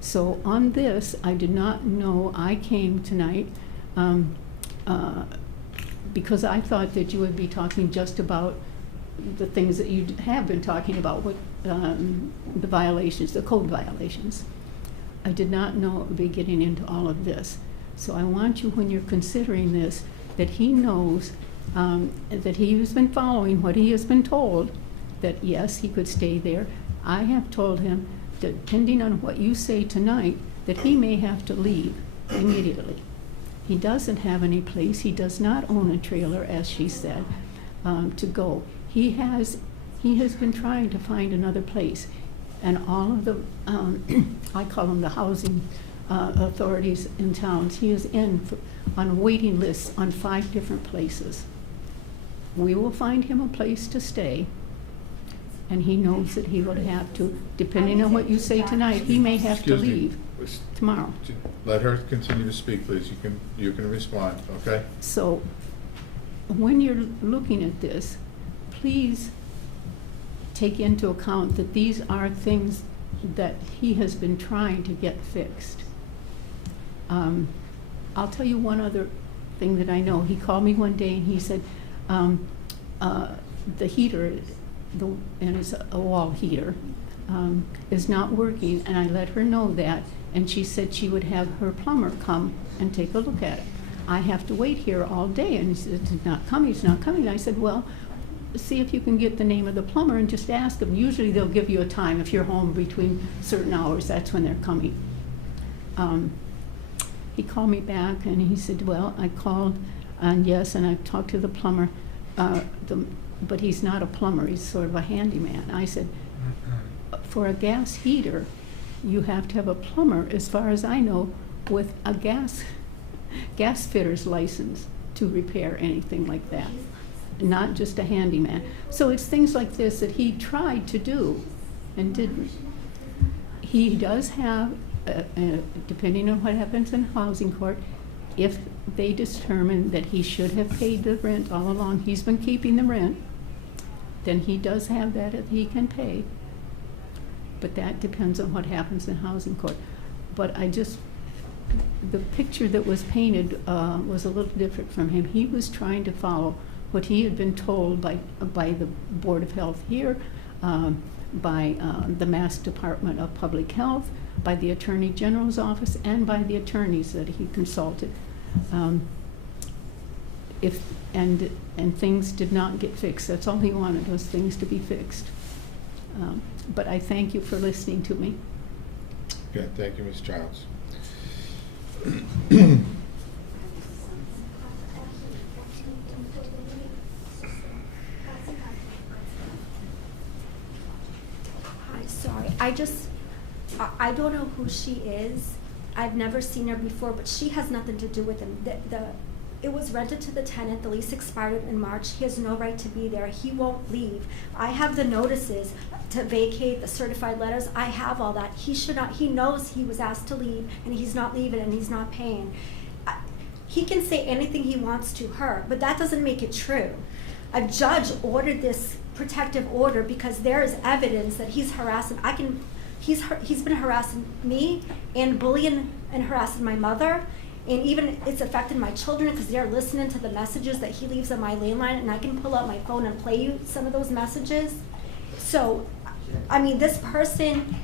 So on this, I did not know. I came tonight because I thought that you would be talking just about the things that you have been talking about, with the violations, the code violations. I did not know it would be getting into all of this. So I want you, when you're considering this, that he knows that he has been following what he has been told, that yes, he could stay there. I have told him, depending on what you say tonight, that he may have to leave immediately. He doesn't have any place. He does not own a trailer, as she said, to go. He has been trying to find another place, and all of the, I call them the housing authorities in towns, he is on waiting lists on 5 different places. We will find him a place to stay, and he knows that he would have to, depending on what you say tonight, he may have to leave tomorrow. Let her continue to speak, please. You can respond, okay? So when you're looking at this, please take into account that these are things that he has been trying to get fixed. I'll tell you one other thing that I know. He called me one day and he said, the heater, and it's a wall heater, is not working, and I let her know that, and she said she would have her plumber come and take a look at it. I have to wait here all day, and he said, he's not coming. I said, well, see if you can get the name of the plumber and just ask them. Usually they'll give you a time. If you're home between certain hours, that's when they're coming. He called me back and he said, well, I called, and yes, and I've talked to the plumber, but he's not a plumber, he's sort of a handyman. I said, for a gas heater, you have to have a plumber, as far as I know, with a gas fitter's license to repair anything like that, not just a handyman. So it's things like this that he tried to do and didn't. He does have, depending on what happens in housing court, if they determine that he should have paid the rent all along, he's been keeping the rent, then he does have that he can pay. But that depends on what happens in housing court. But the picture that was painted was a little different from him. He was trying to follow what he had been told by the Board of Health here, by the Mass Department of Public Health, by the Attorney General's office, and by the attorneys that he consulted. And things did not get fixed. That's all he wanted, was things to be fixed. But I thank you for listening to me. Okay, thank you, Ms. Childs. Hi, sorry. I don't know who she is. I've never seen her before, but she has nothing to do with him. It was rented to the tenant. The lease expired in March. He has no right to be there. He won't leave. I have the notices to vacate, the certified letters. I have all that. He should not. He knows he was asked to leave, and he's not leaving, and he's not paying. He can say anything he wants to her, but that doesn't make it true. A judge ordered this protective order because there is evidence that he's harassing. He's been harassing me and bullying and harassing my mother. And even it's affected my children because they're listening to the messages that he leaves on my landline, and I can pull out my phone and play you some of those messages. So, I mean, this person,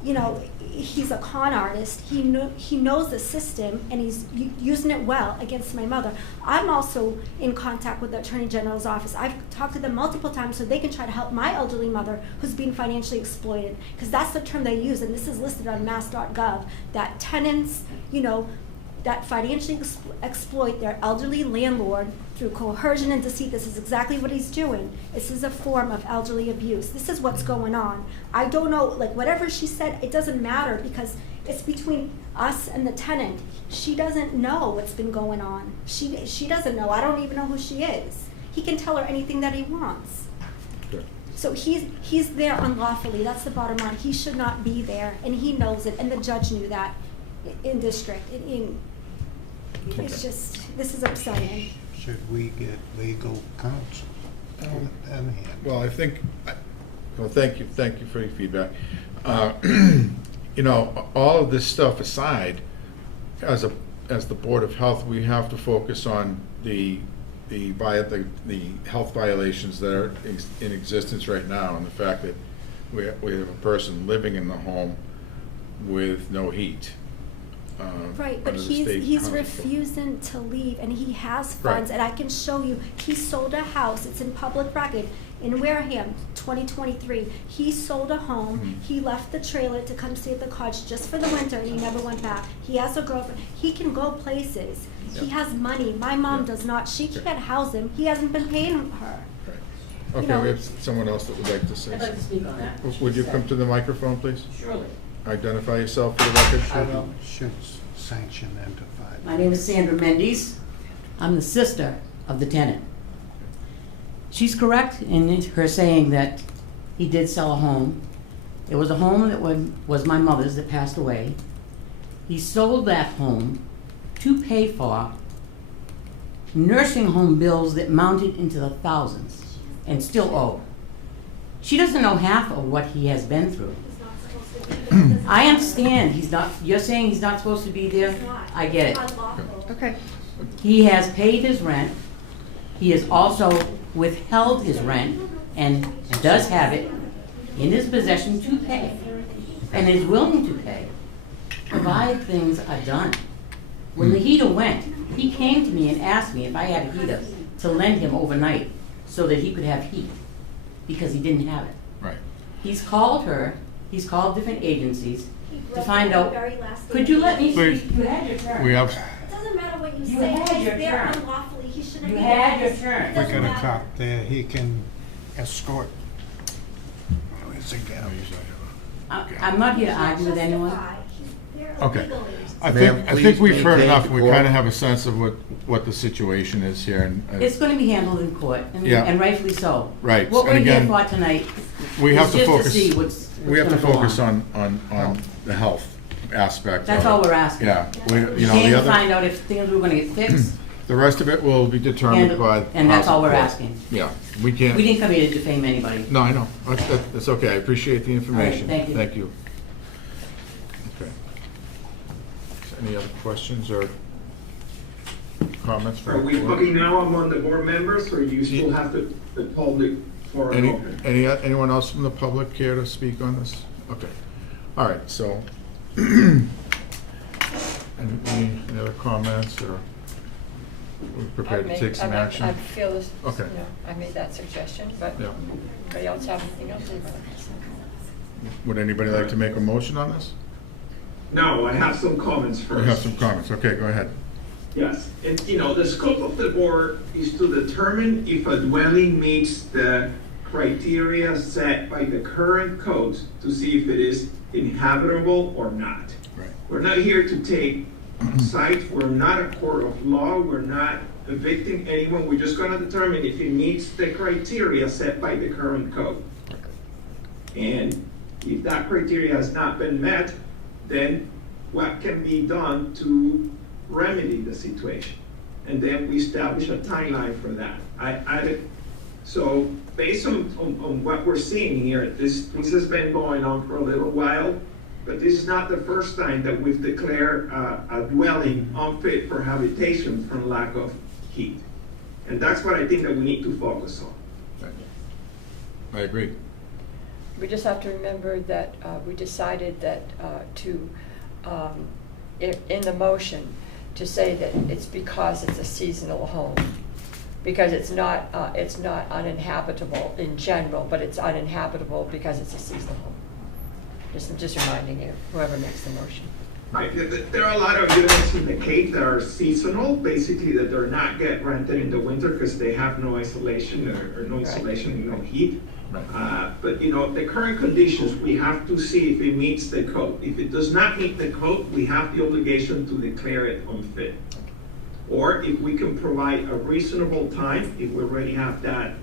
you know, he's a con artist. He knows the system, and he's using it well against my mother. I'm also in contact with the Attorney General's office. I've talked to them multiple times so they can try to help my elderly mother who's being financially exploited, because that's the term they use, and this is listed on mass.gov, that tenants, you know, that financially exploit their elderly landlord through coercion and deceit. This is exactly what he's doing. This is a form of elderly abuse. This is what's going on. I don't know, like whatever she said, it doesn't matter because it's between us and the tenant. She doesn't know what's been going on. She doesn't know. I don't even know who she is. He can tell her anything that he wants. Good. So he's there unlawfully. That's the bottom line. He should not be there, and he knows it, and the judge knew that in district. It's just, this is upsetting. Should we get legal counsel? Well, I think, well, thank you for your feedback. You know, all of this stuff aside, as the Board of Health, we have to focus on the health violations that are in existence right now, and the fact that we have a person living in the home with no heat. Right, but he's refusing to leave, and he has funds, and I can show you. He sold a house. It's in public record in Wareham, 2023. He sold a home. Mm-hmm. He left the trailer to come stay at the cottage just for the winter, and he never went back. He has a girlfriend. He can go places. Yeah. He has money. My mom does not. She can't house him. He hasn't been paying her. Right. Okay, we have someone else that would like to say I'd like to speak on that. Would you come to the microphone, please? Surely. Identify yourself for the record. I will. Should sanction identified. My name is Sandra Mendes. I'm the sister of the tenant. She's correct in her saying that he did sell a home. It was a home that was my mother's that passed away. He sold that home to pay for nursing home bills that mounted into the thousands and still owe. She doesn't know half of what he has been through. I understand you're saying he's not supposed to be there. I get it. Okay. He has paid his rent. He has also withheld his rent and does have it in his possession to pay and is willing to pay, provided things are done. When the heater went, he came to me and asked me if I had a heater to lend him overnight so that he could have heat because he didn't have it. Right. He's called her. He's called different agencies to find out. Could you let me Please. speak? You had your turn. We have, It doesn't matter what you You say. had He's your there turn. unlawfully. He shouldn't You be had there. your turn. We got a cop there, he can escort. Where's the gal? I'm not here to argue with anyone. He's there Okay. illegally. I Ma'am, think we've please heard maintain enough. We decorum. kind of have a sense of what the situation is here. And It's going to be handled in court, Yeah. and rightfully so. Right, What and we're here again, for tonight we have is to just focus. to see what's We have to gonna go focus on. on the health. aspect. That's of it. all we're asking. Yeah, we, you know, Came the to find other, out if things were gonna get fixed, the rest of it will be determined by. and that's all we're court. asking. Yeah, we can't. We didn't come here to defame anybody. No, I know. That's okay. I appreciate the information. thank you. Thank you. Okay. Any other questions or comments Are from we the board? looking now among the board members, or you still have the public for an open? Anyone else from the public care to speak on this? Okay. All right, so, any other comments, or we're prepared to take some action? I feel this, Okay. you know, I made that suggestion, but Yeah. anybody else have anything else they want to say? Would anybody like to make a motion on this? No, I have some comments first. We have some comments. Okay, go ahead. Yes, and you know, the scope of the board is to determine if a dwelling meets the criteria set by the current codes to see if it is inhabitable or not. Right. We're not here to take sides, we're not a court of law, we're not evicting anyone, we're just gonna determine if it meets the criteria set by the current code. And if that criteria has not been met, then what can be done to remedy the situation? And then we establish a timeline for that. So based on what we're seeing here, this has been going on for a little while, but this is not the first time that we've declared a dwelling unfit for habitation from lack of heat. And that's what I think that we need to focus on. I agree. We just have to remember that we decided that in the motion, to say that it's because it's a seasonal home. Because it's not uninhabitable in general, but it's uninhabitable because it's a seasonal home. Just reminding you, whoever makes the motion. Right, there are a lot of units in the Cape that are seasonal, basically that they're not get rented in the winter because they have no isolation or no insulation and no heat. Right. But you know, the current conditions, we have to see if it meets the code. If it does not meet the code, we have the obligation to declare it unfit. Or if we can provide a reasonable time, if we already have that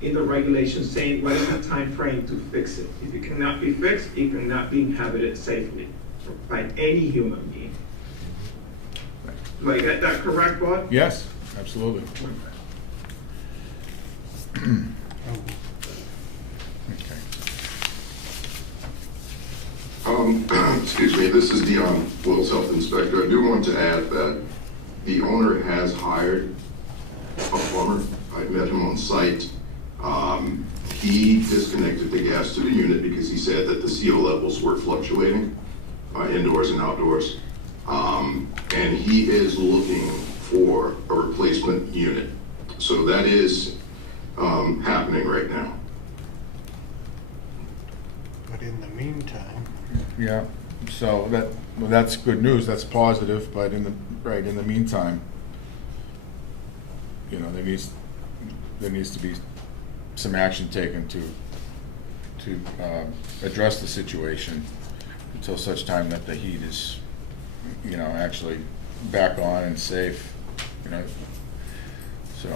in the regulations saying what is the time frame to fix it. If it cannot be fixed, it cannot be inhabited safely by any human being. Do I get that correct, Bob? Yes, absolutely. Okay. Excuse me, this is Dion, Will's Health Inspector. I do want to add that the owner has hired a plumber. I met him on site. He disconnected the gas to the unit because he said that the CO levels were fluctuating, indoors and outdoors. And he is looking for a replacement unit. So that is happening right now. But in the meantime, Yeah, so that's good news, that's positive, but in the meantime, you know, there needs to be some action taken to address the situation until such time that the heat is, you know, actually back on and safe, you know. So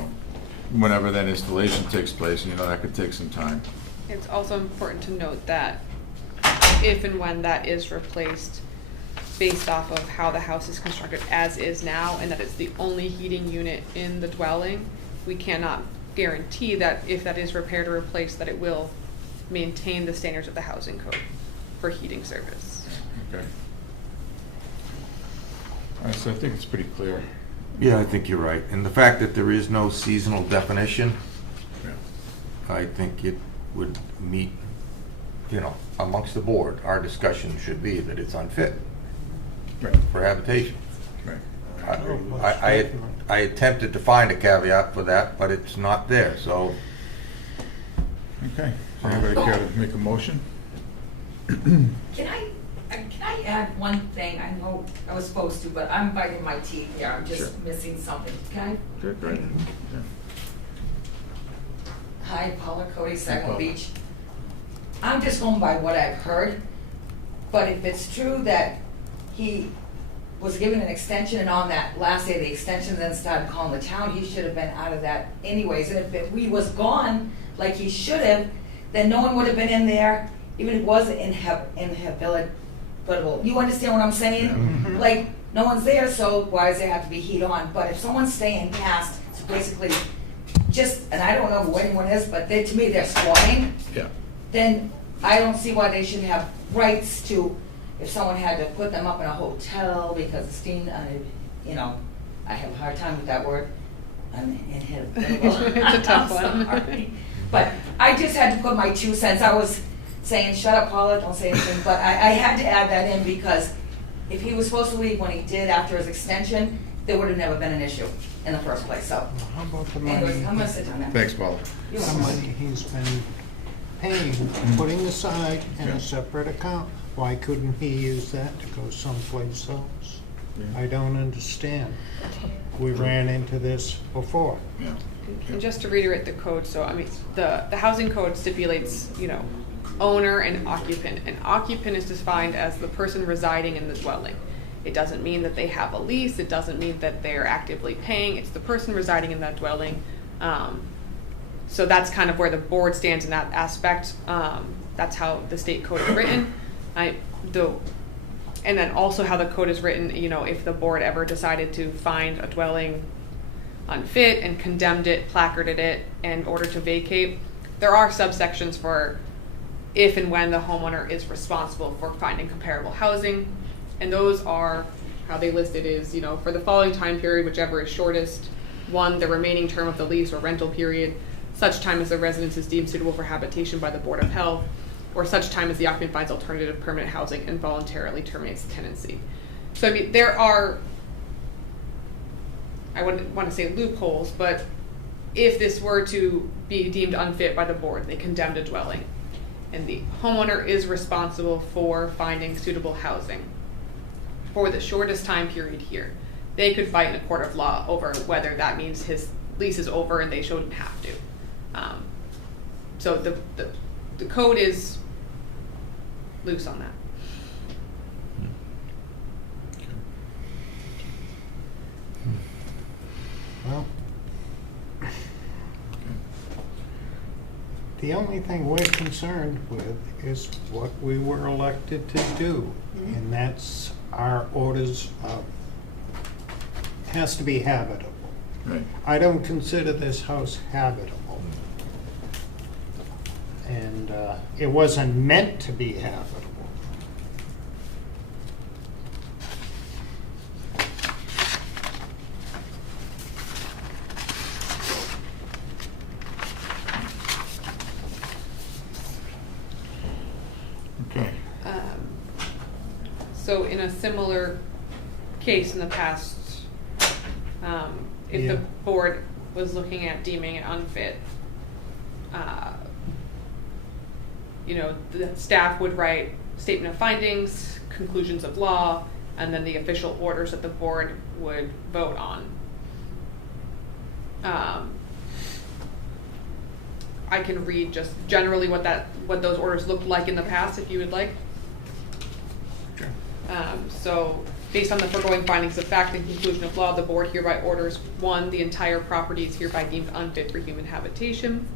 whenever that installation takes place, you know, that could take some time. It's also important to note that if and when that is replaced, based off of how the house is constructed as is now, and that it's the only heating unit in the dwelling, we cannot guarantee that if that is repaired or replaced, that it will maintain the standards of the housing code for heating service. Okay. All right, so I think it's pretty clear. Yeah, I think you're right. And the fact that there is no seasonal definition, Yeah. I think it would meet, you know, amongst the board, our discussion should be that it's unfit Right, for habitation. right. I attempted to find a caveat for that, but it's not there, so. Okay, does anybody care to make a motion? Can I add one thing? I know I was supposed to, but I'm biting my teeth here. I'm just Sure. missing something. Can I? Good, great. Yeah. Hi, Paula Cody, Sagamore Paula. Beach. I'm just going by what I've heard, but if it's true that he was given an extension and on that last day of the extension then started calling the town, he should have been out of that anyways. And if he was gone like he should have, then no one would have been in there, even if it was you understand what I'm saying? Like, no one's there, so why does there have to be heat on? But if someone's staying past, so basically, and I don't know who anyone is, but to me, they're squatting. Yeah. Then I don't see why they should have rights to, if someone had to put them up in a hotel because of steam, I have a hard time with that word. I'm inhabitable. It's a tough one. Sorry. But I just had to put my 2 cents. I was saying, shut up, Paula, don't say anything. But I had to add that in because if he was supposed to leave when he did after his extension, there would have never been an issue in the first place. So, How about the anyways, money, I'm gonna sit down now. Thanks, Paula. You're the welcome. money he's been paying, putting aside in a separate account? Why couldn't he use that to go someplace else? I don't understand. We ran into this before. And just to reiterate the code, so I mean, the housing code stipulates, owner and occupant. An occupant is defined as the person residing in the dwelling. It doesn't mean that they have a lease. It doesn't mean that they're actively paying. It's the person residing in that dwelling. So that's kind of where the board stands in that aspect. That's how the state code is written. And then also how the code is written, if the board ever decided to find a dwelling unfit and condemned it, placarded it, and ordered to vacate, there are subsections for if and when the homeowner is responsible for finding comparable housing. And those are how they list it is, for the following time period, whichever is shortest, 1, the remaining term of the lease or rental period, such time as the residence is deemed suitable for habitation by the Board of Health, or such time as the occupant finds alternative permanent housing and voluntarily terminates the tenancy. So, I mean, there are, I wouldn't want to say loopholes, but if this were to be deemed unfit by the board, they condemned a dwelling, and the homeowner is responsible for finding suitable housing for the shortest time period here, they could fight in a court of law over whether that means his lease is over and they shouldn't have to. So the code is loose on that. Well, the only thing we're concerned with is what we were elected to do, and that's our orders of, has to be habitable. Right. I don't consider this house habitable. And it wasn't meant to be habitable. Okay. So in a similar case in the past, if Yeah. the board was looking at deeming it unfit, the staff would write statement of findings, conclusions of law, and then the official orders that the board would vote on. I can read just generally what those orders looked like in the past, if you would like. Sure. So, based on the foregoing findings of fact and conclusion of law, the board hereby orders: 1, the entire property is hereby deemed unfit for human habitation.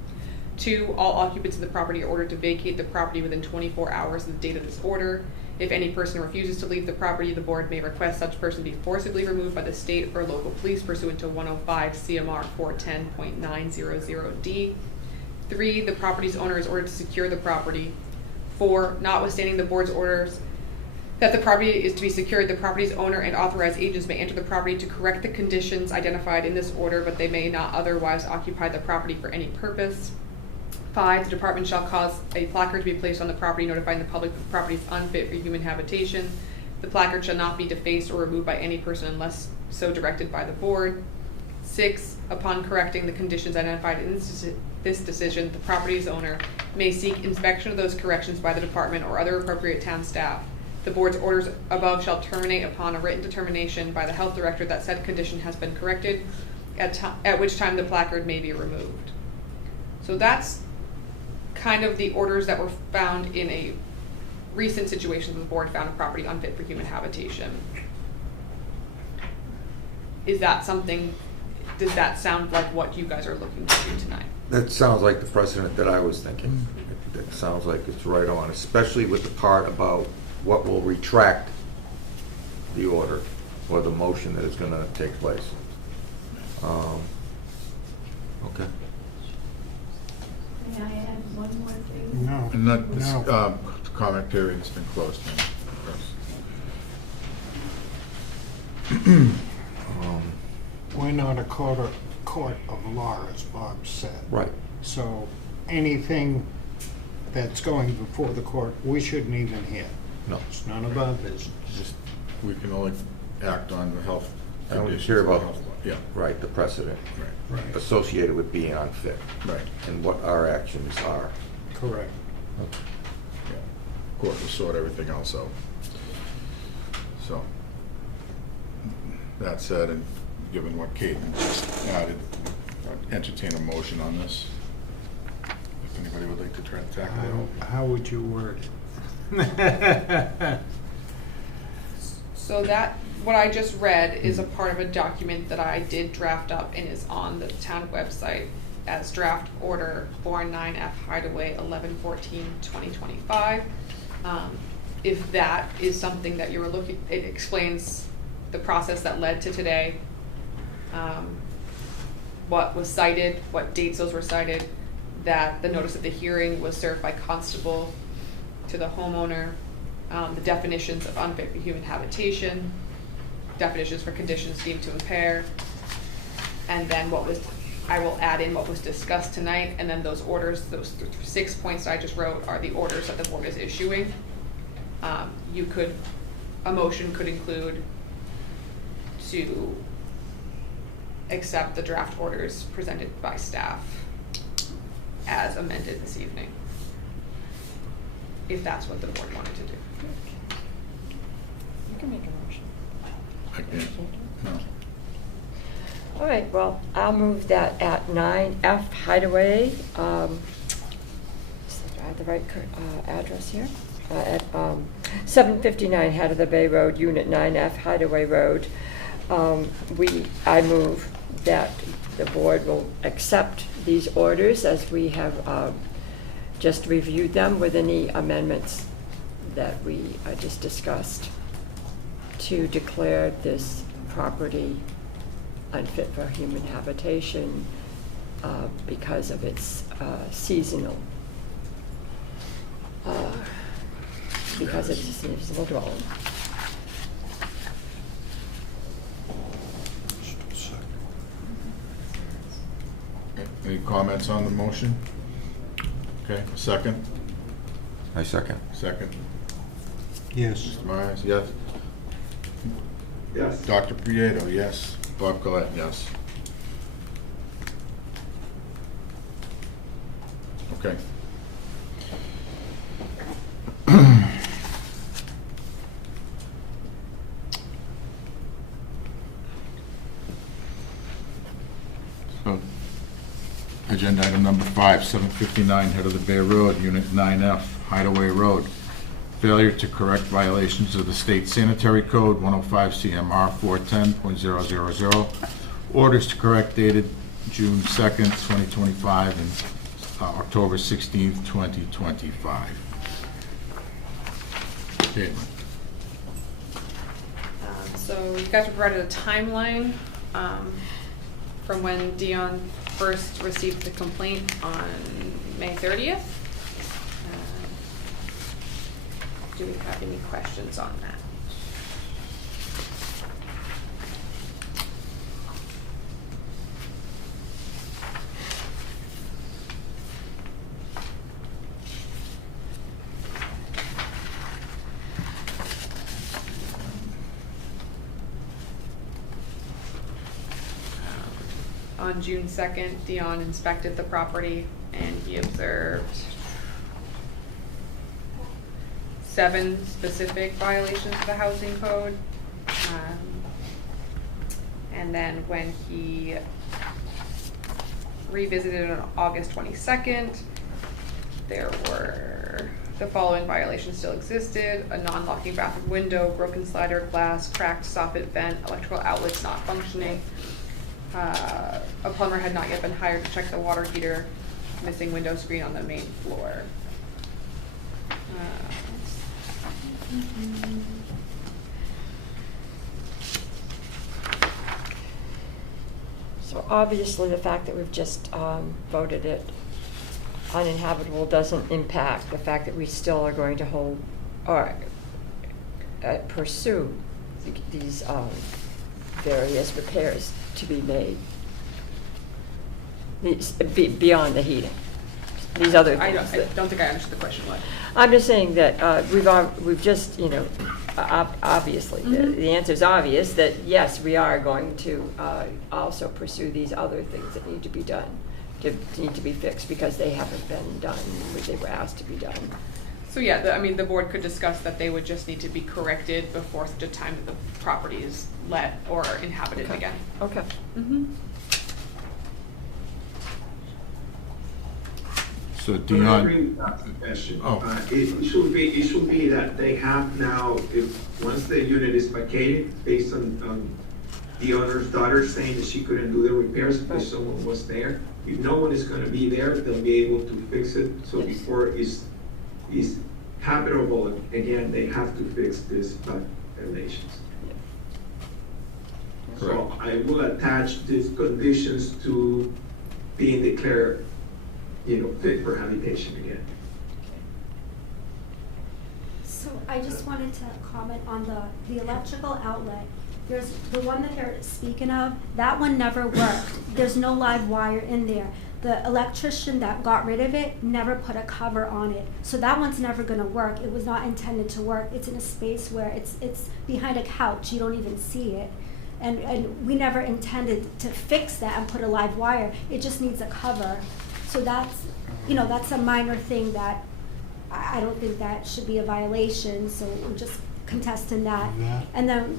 2, all occupants of the property are ordered to vacate the property within 24 hours of the date of this order. If any person refuses to leave the property, the board may request such person be forcibly removed by the state or local police pursuant to 105 CMR 410.900D. 3, the property's owner is ordered to secure the property. 4, notwithstanding the board's orders that the property is to be secured, the property's owner and authorized agents may enter the property to correct the conditions identified in this order, but they may not otherwise occupy the property for any purpose. 5, the department shall cause a placard to be placed on the property notifying the public that the property is unfit for human habitation. The placard shall not be defaced or removed by any person unless so directed by the board. 6, upon correcting the conditions identified in this decision, the property's owner may seek inspection of those corrections by the department or other appropriate town staff. The board's orders above shall terminate upon a written determination by the health director that said condition has been corrected, at which time the placard may be removed. So that's kind of the orders that were found in a recent situation where the board found a property unfit for human habitation. Is that something, does that sound like what you guys are looking to do tonight? That sounds like the precedent that I was thinking. That sounds like it's right on, especially with the part about what will retract the order or the motion that is gonna take place. Okay. May I add one more thing? No. And that, this, No. comment period has been closed now. We're not a court of law, as Bob said. Right. So anything that's going before the court, we shouldn't even hear. No. It's none of our business. Just, we can only act on the health I don't conditions. care of the about, health law. Yeah, right, the precedent right, associated with being unfit right, and what our actions are. Correct. yeah. Court will sort everything else out. So, that said, and given what Caitlin just added, I'd entertain a motion on this. If anybody would like to try to tackle it. How would you word it? So that, what I just read is a part of a document that I did draft up and is on the town website as draft order Bourne 9F Hideaway 11/14/2025. If that is something that you were looking, it explains the process that led to today, what was cited, what dates those were cited, that the notice of the hearing was served by constable to the homeowner, the definitions of unfit for human habitation, definitions for conditions deemed to impair, and then I will add in what was discussed tonight, and then those orders, those 6 points I just wrote are the orders that the board is issuing. A motion could include to accept the draft orders presented by staff as amended this evening, if that's what the board wanted to do. You can make a motion. I can't, no. All right, well, I'll move that at 9F Hideaway, do I have the right address here? At 759 Head of the Bay Road, Unit 9F Hideaway Road. I move that the board will accept these orders as we have just reviewed them with any amendments that we just discussed to declare this property unfit for human habitation because of its seasonal dwelling. Any comments on the motion? Okay, second? I second. Second. Yes. Mr. Myers, yes. Yes. Dr. Prieto, yes. Bob Collette, yes. Okay. So, agenda item number 5, 759 Head of the Bay Road, Unit 9F, Hideaway Road. Failure to correct violations of the State Sanitary Code 105 CMR 410.000. Orders to correct dated June 2nd, 2025 and October 16th, 2025. Caitlin. So you guys were provided a timeline from when Dion first received the complaint on May 30th. Do we have any questions on that? On June 2nd, Dion inspected the property and he observed 7 specific violations of the housing code. And then when he revisited on August 22nd, there were the following violations still existed: a non-locking bathroom window, broken slider glass, cracked soffit vent, electrical outlets not functioning. A plumber had not yet been hired to check the water heater, missing window screen on the main floor. So obviously, the fact that we've just voted it uninhabitable doesn't impact the fact that we still are going to hold, or pursue these various repairs to be made. Beyond the heating. These other I things. don't think I understood the question. What? I'm just saying that we've just, obviously, the answer is obvious, that yes, we are going to also pursue these other things that need to be done, need to be fixed, because they haven't been done, which they were asked to be done. So yeah, the board could discuss that they would just need to be corrected before such a time that the property is let or inhabited again. Okay. So I Dion, agree with that suggestion. Oh. It should be that they have now, once the unit is vacated, based on the owner's daughter saying that she couldn't do the repairs because someone was there. If no one is gonna be there, they'll be able to fix it. So before it's habitable again, they have to fix this violations. So I will attach these conditions to being declared, fit for habitation again. So I just wanted to comment on the electrical outlet. There's the one that you're speaking of, that one never worked. There's no live wire in there. The electrician that got rid of it never put a cover on it. So that one's never gonna work. It was not intended to work. It's in a space where it's behind a couch. You don't even see it. And we never intended to fix that and put a live wire. It just needs a cover. So that's a minor thing that I don't think that should be a violation, so we're just contesting that. And then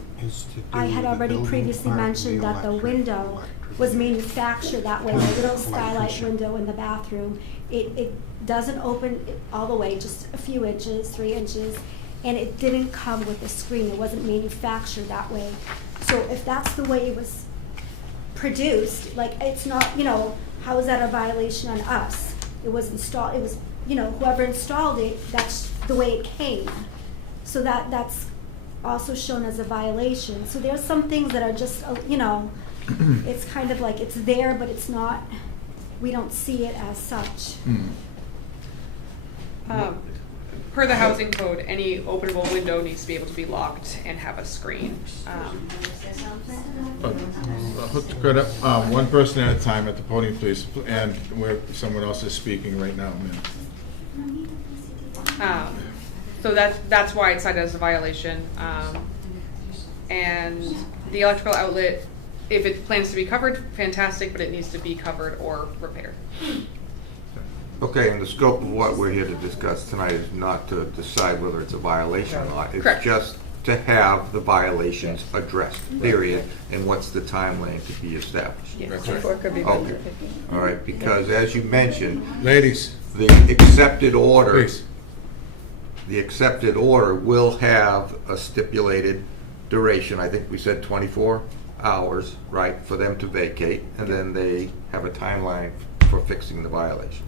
I had already previously mentioned that the window was manufactured that way, a little skylight window in the bathroom. It doesn't open all the way, just a few inches, 3 inches, and it didn't come with a screen. It wasn't manufactured that way. So if that's the way it was produced, it's not, how is that a violation on us? It was installed, it was, whoever installed it, that's the way it came. So that's also shown as a violation. So there's some things that are just, it's kind of like it's there, but it's not, we don't see it as such. Per the housing code, any openable window needs to be able to be locked and have a screen. Good. One person at a time at the podium, please, and where someone else is speaking right now, ma'am. So that's why it's cited as a violation. And the electrical outlet, if it plans to be covered, fantastic, but it needs to be covered or repaired. Okay, and the scope of what we're here to discuss tonight is not to decide whether it's a violation or not. It's Correct. just to have the violations addressed, period, and what's the timeline to be established. Yes. That's right. Before it could be Okay. voted. All right, because as you mentioned, Ladies, the accepted order, please. the accepted order will have a stipulated duration. I think we said 24 hours, right, for them to vacate, and then they have a timeline for fixing the violations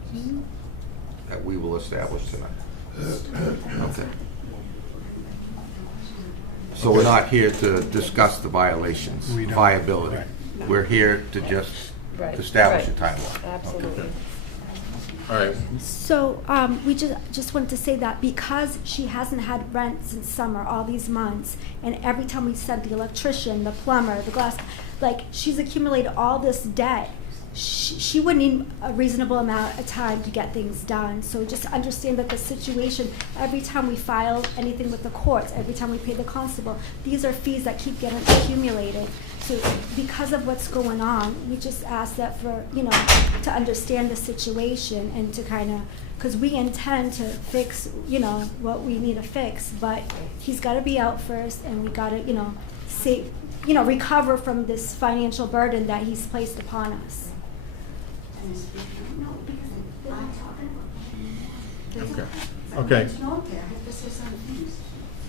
that we will establish tonight. Okay. So we're not here to discuss the violations, We don't. viability. Right. We're here to just Right, establish a right. timeline. Absolutely. All right. So we just wanted to say that because she hasn't had rent since summer, all these months, and every time we sent the electrician, the plumber, the glass, she's accumulated all this debt. She would need a reasonable amount of time to get things done. So just understand that the situation, every time we file anything with the courts, every time we pay the constable, these are fees that keep getting accumulated. So because of what's going on, we just ask that to understand the situation and to because we intend to fix, what we need to fix, but he's got to be out first, and we got to, recover from this financial burden that he's placed upon us. Okay.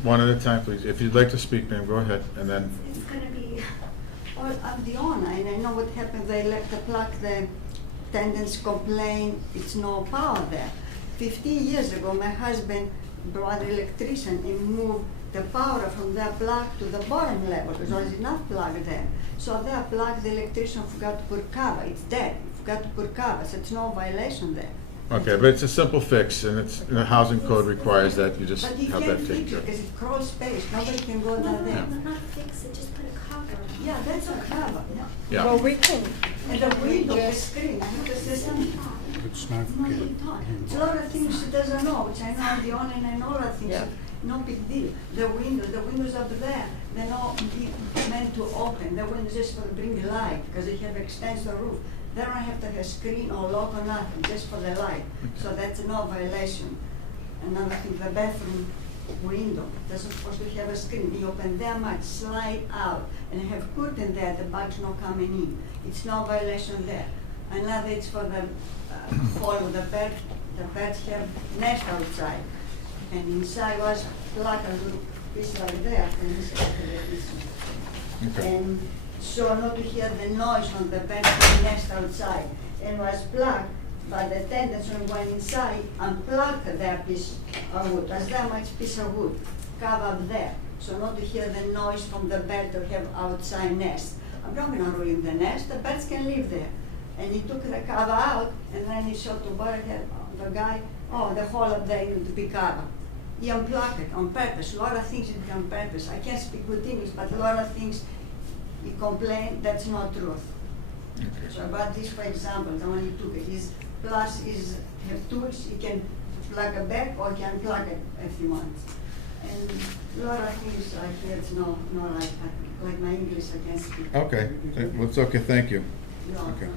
One at a time, please. If you'd like to speak, ma'am, go ahead, and then. It's going to be. Well, I'm the owner, and I know what happened. They left the plug, the tenants complain, it's no power there. 15 years ago, my husband brought the electrician and moved the power from that plug to the bottom level, because there is enough plug there. So that plug, the electrician forgot to put cover, it's dead, forgot to put cover, so it's no violation there. Okay, but it's a simple fix, and it's, the housing code requires that you just But you have can't that taken fix care it, of. because it's crawl space, nobody can go down there. Not fix it, just put a cover. Yeah, that's a cover, yeah. Yeah. Well, we can, And the window, the screen, I have the system. It's not No, good. you don't. It's a lot of things she doesn't know, which I know I'm the only and I know a lot of things. Yeah. No big deal. The windows up there, they're not meant to open. The windows just for bring light, because they have extensive roof. They don't have to have screen or lock or nothing, just for the light. So that's no violation. Another thing, the bathroom window doesn't supposed to have a screen. You open that much, slide out, and have curtain there, the bugs not coming in. It's no violation there. Another, it's for the fall of the bed. The beds have nest outside, and inside was like a little piece like there, and this is Okay. and so not to hear the noise on the bed from nest outside, and was plugged. But the tenants when went inside unplugged that piece of wood. That's that much piece of wood covered there. So not to hear the noise from the bed to have outside nest. I'm not gonna ruin the nest, the birds can live there. And he took the cover out, and then he showed to the guy, oh, the hole up there need to be covered. He unplugged it on purpose. A lot of things he did on purpose. I can't speak good English, but a lot of things he complained that's not truth. Okay. So about this, for example, the one he took, his plus is have tools, he can plug it back or he can plug it if he wants. And a lot of things I hear it's no like my English I can't speak. Okay, well, it's okay, thank you. No. Okay.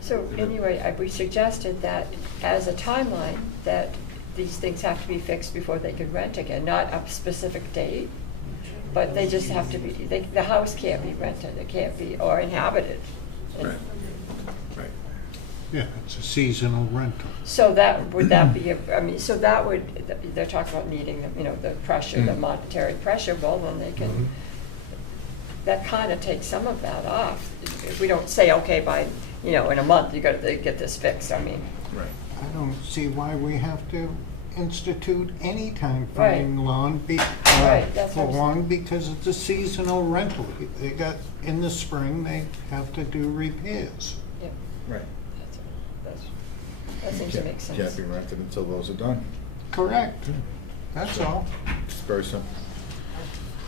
so anyway, we suggested that as a timeline, that these things have to be fixed before they can rent again, not a specific date, but they just have to be, the house can't be rented, it can't be, or inhabited. Right. Right. Yeah, it's a seasonal rental. So would that be, so that would, they're talking about needing, the pressure, the monetary pressure, well, then they can, that kind of takes some of that off. If we don't say, okay, by, in a month, you gotta get this fixed, Right. I don't see why we have to institute any time Right. frame Right, that's for what I'm long, because it's a seasonal rental. They got, in the spring, they have to do repairs. Yep, Right. that seems to make sense. Can't be rented until those are done. Correct. That's all. It's very simple.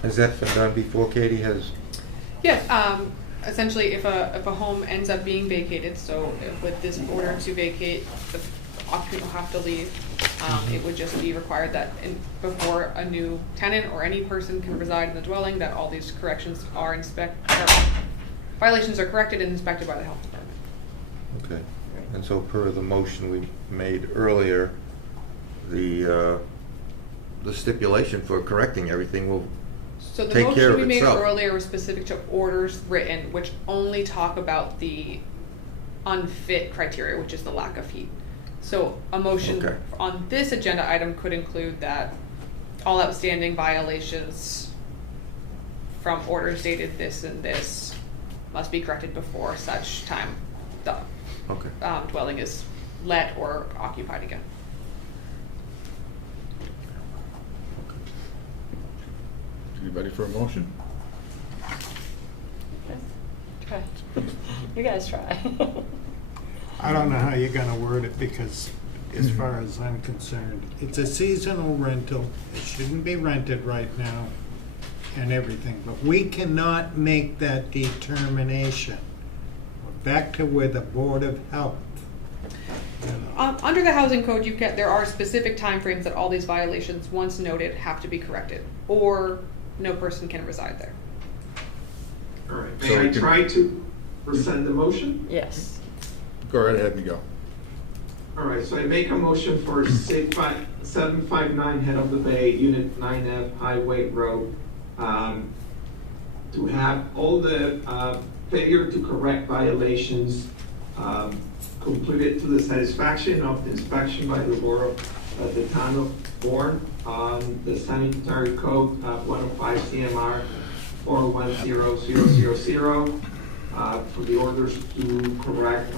Has that been done before, Katie? Has, Yes, essentially, if a home ends up being vacated, so with this order to vacate, the occupant will have to leave. It would just be required that before a new tenant or any person can reside in the dwelling, that all these corrections are violations are corrected and inspected by the health department. okay. And so per the motion we made earlier, the stipulation for correcting everything will So the take care motion of we made itself. earlier was specific to orders written, which only talk about the unfit criteria, which is the lack of heat. So a motion Okay. on this agenda item could include that all outstanding violations from orders dated this and this must be corrected before such time the Okay. dwelling is let or occupied again. You ready for a motion? Try. You guys try. I don't know how you're gonna word it, because as far as I'm concerned, it's a seasonal rental. It shouldn't be rented right now and everything, but we cannot make that determination. We're back to where the Board of Health. Under the housing code, there are specific timeframes that all these violations, once noted, have to be corrected, or no person can reside there. All right, So may I we can- try to rescind the motion? Yes. Go right ahead and go. All right, so I make a motion for 759 Head of the Bay, Unit 9F, Highway Road, to have all the failure to correct violations completed to the satisfaction of the inspection by the Board of the Town of Bourne on the sanitary code 105 CMR 410000, for the orders to correct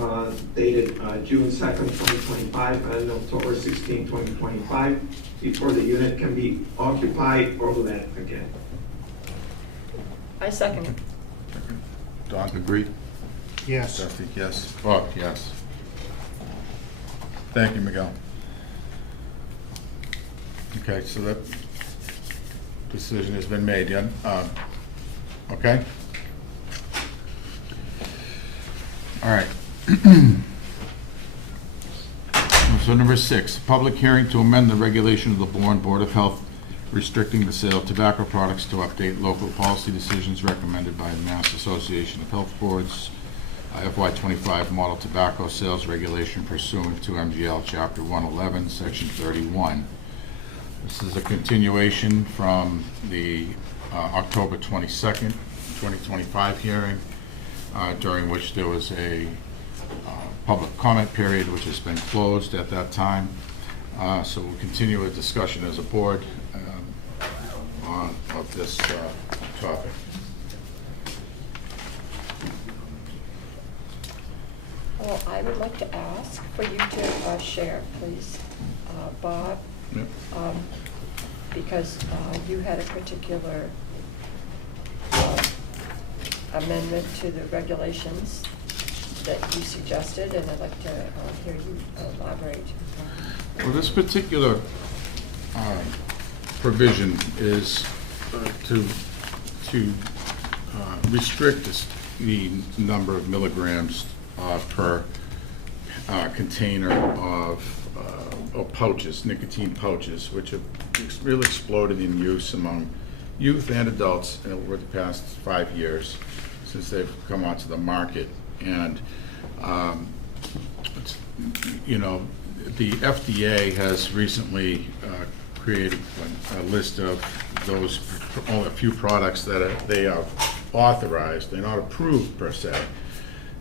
dated June 2nd, 2025 and October 16, 2025, before the unit can be occupied or let again. I second it. Don, agree? Yes. Trustee, yes. Bob, yes. Thank you, Miguel. Okay, so that decision has been made, yeah? Okay? All right. So number 6, public hearing to amend the regulation of the Bourne Board of Health restricting the sale of tobacco products to update local policy decisions recommended by the Mass Association of Health Boards, FY25 Model Tobacco Sales Regulation pursuant to MGL Chapter 111, Section 31. This is a continuation from the October 22nd, 2025 hearing, during which there was a public comment period which has been closed at that time. So we'll continue a discussion as a board of this topic. Well, I would like to ask for you to share, please, Bob, Yep. because you had a particular amendment to the regulations that you suggested, and I'd like to hear you elaborate. Well, this particular provision is to restrict the number of milligrams per container of pouches, nicotine pouches, which have really exploded in use among youth and adults over the past 5 years since they've come onto the market. And you know, the FDA has recently created a list of those, only a few products that they are authorized. They're not approved per se,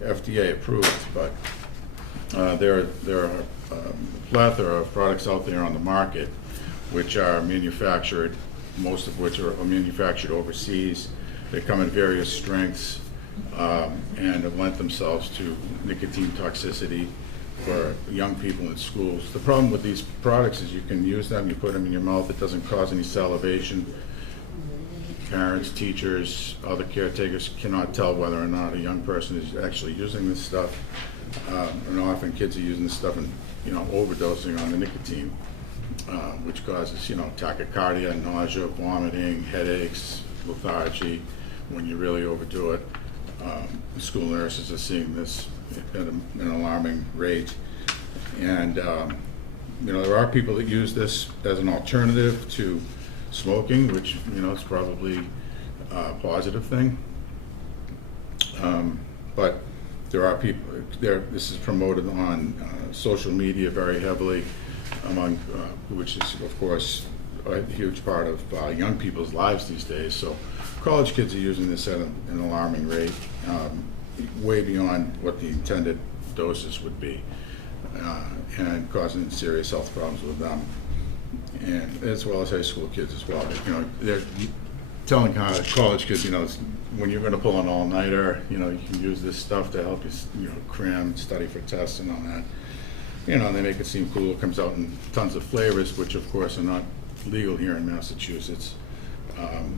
FDA approved, but there are a plethora of products out there on the market which are manufactured, most of which are manufactured overseas. They come in various strengths and have lent themselves to nicotine toxicity for young people in schools. The problem with these products is you can use them, you put them in your mouth, it doesn't cause any salivation. Parents, teachers, other caretakers cannot tell whether or not a young person is actually using this stuff. And often kids are using this stuff and, you know, overdosing on the nicotine, which causes, you know, tachycardia, nausea, vomiting, headaches, lethargy when you really overdo it. School nurses are seeing this at an alarming rate. And, you know, there are people that use this as an alternative to smoking, which, you know, is probably a positive thing. But there are people, this is promoted on social media very heavily, among, which is, of course, a huge part of young people's lives these days. So college kids are using this at an alarming rate, way beyond what the intended doses would be, and causing serious health problems with them, and as well as high school kids as well. You know, they're telling college kids, you know, when you're going to pull an all-nighter, you know, you can use this stuff to help you, you know, cram, study for tests and all that. You know, and they make it seem cool. It comes out in tons of flavors, which of course are not legal here in Massachusetts.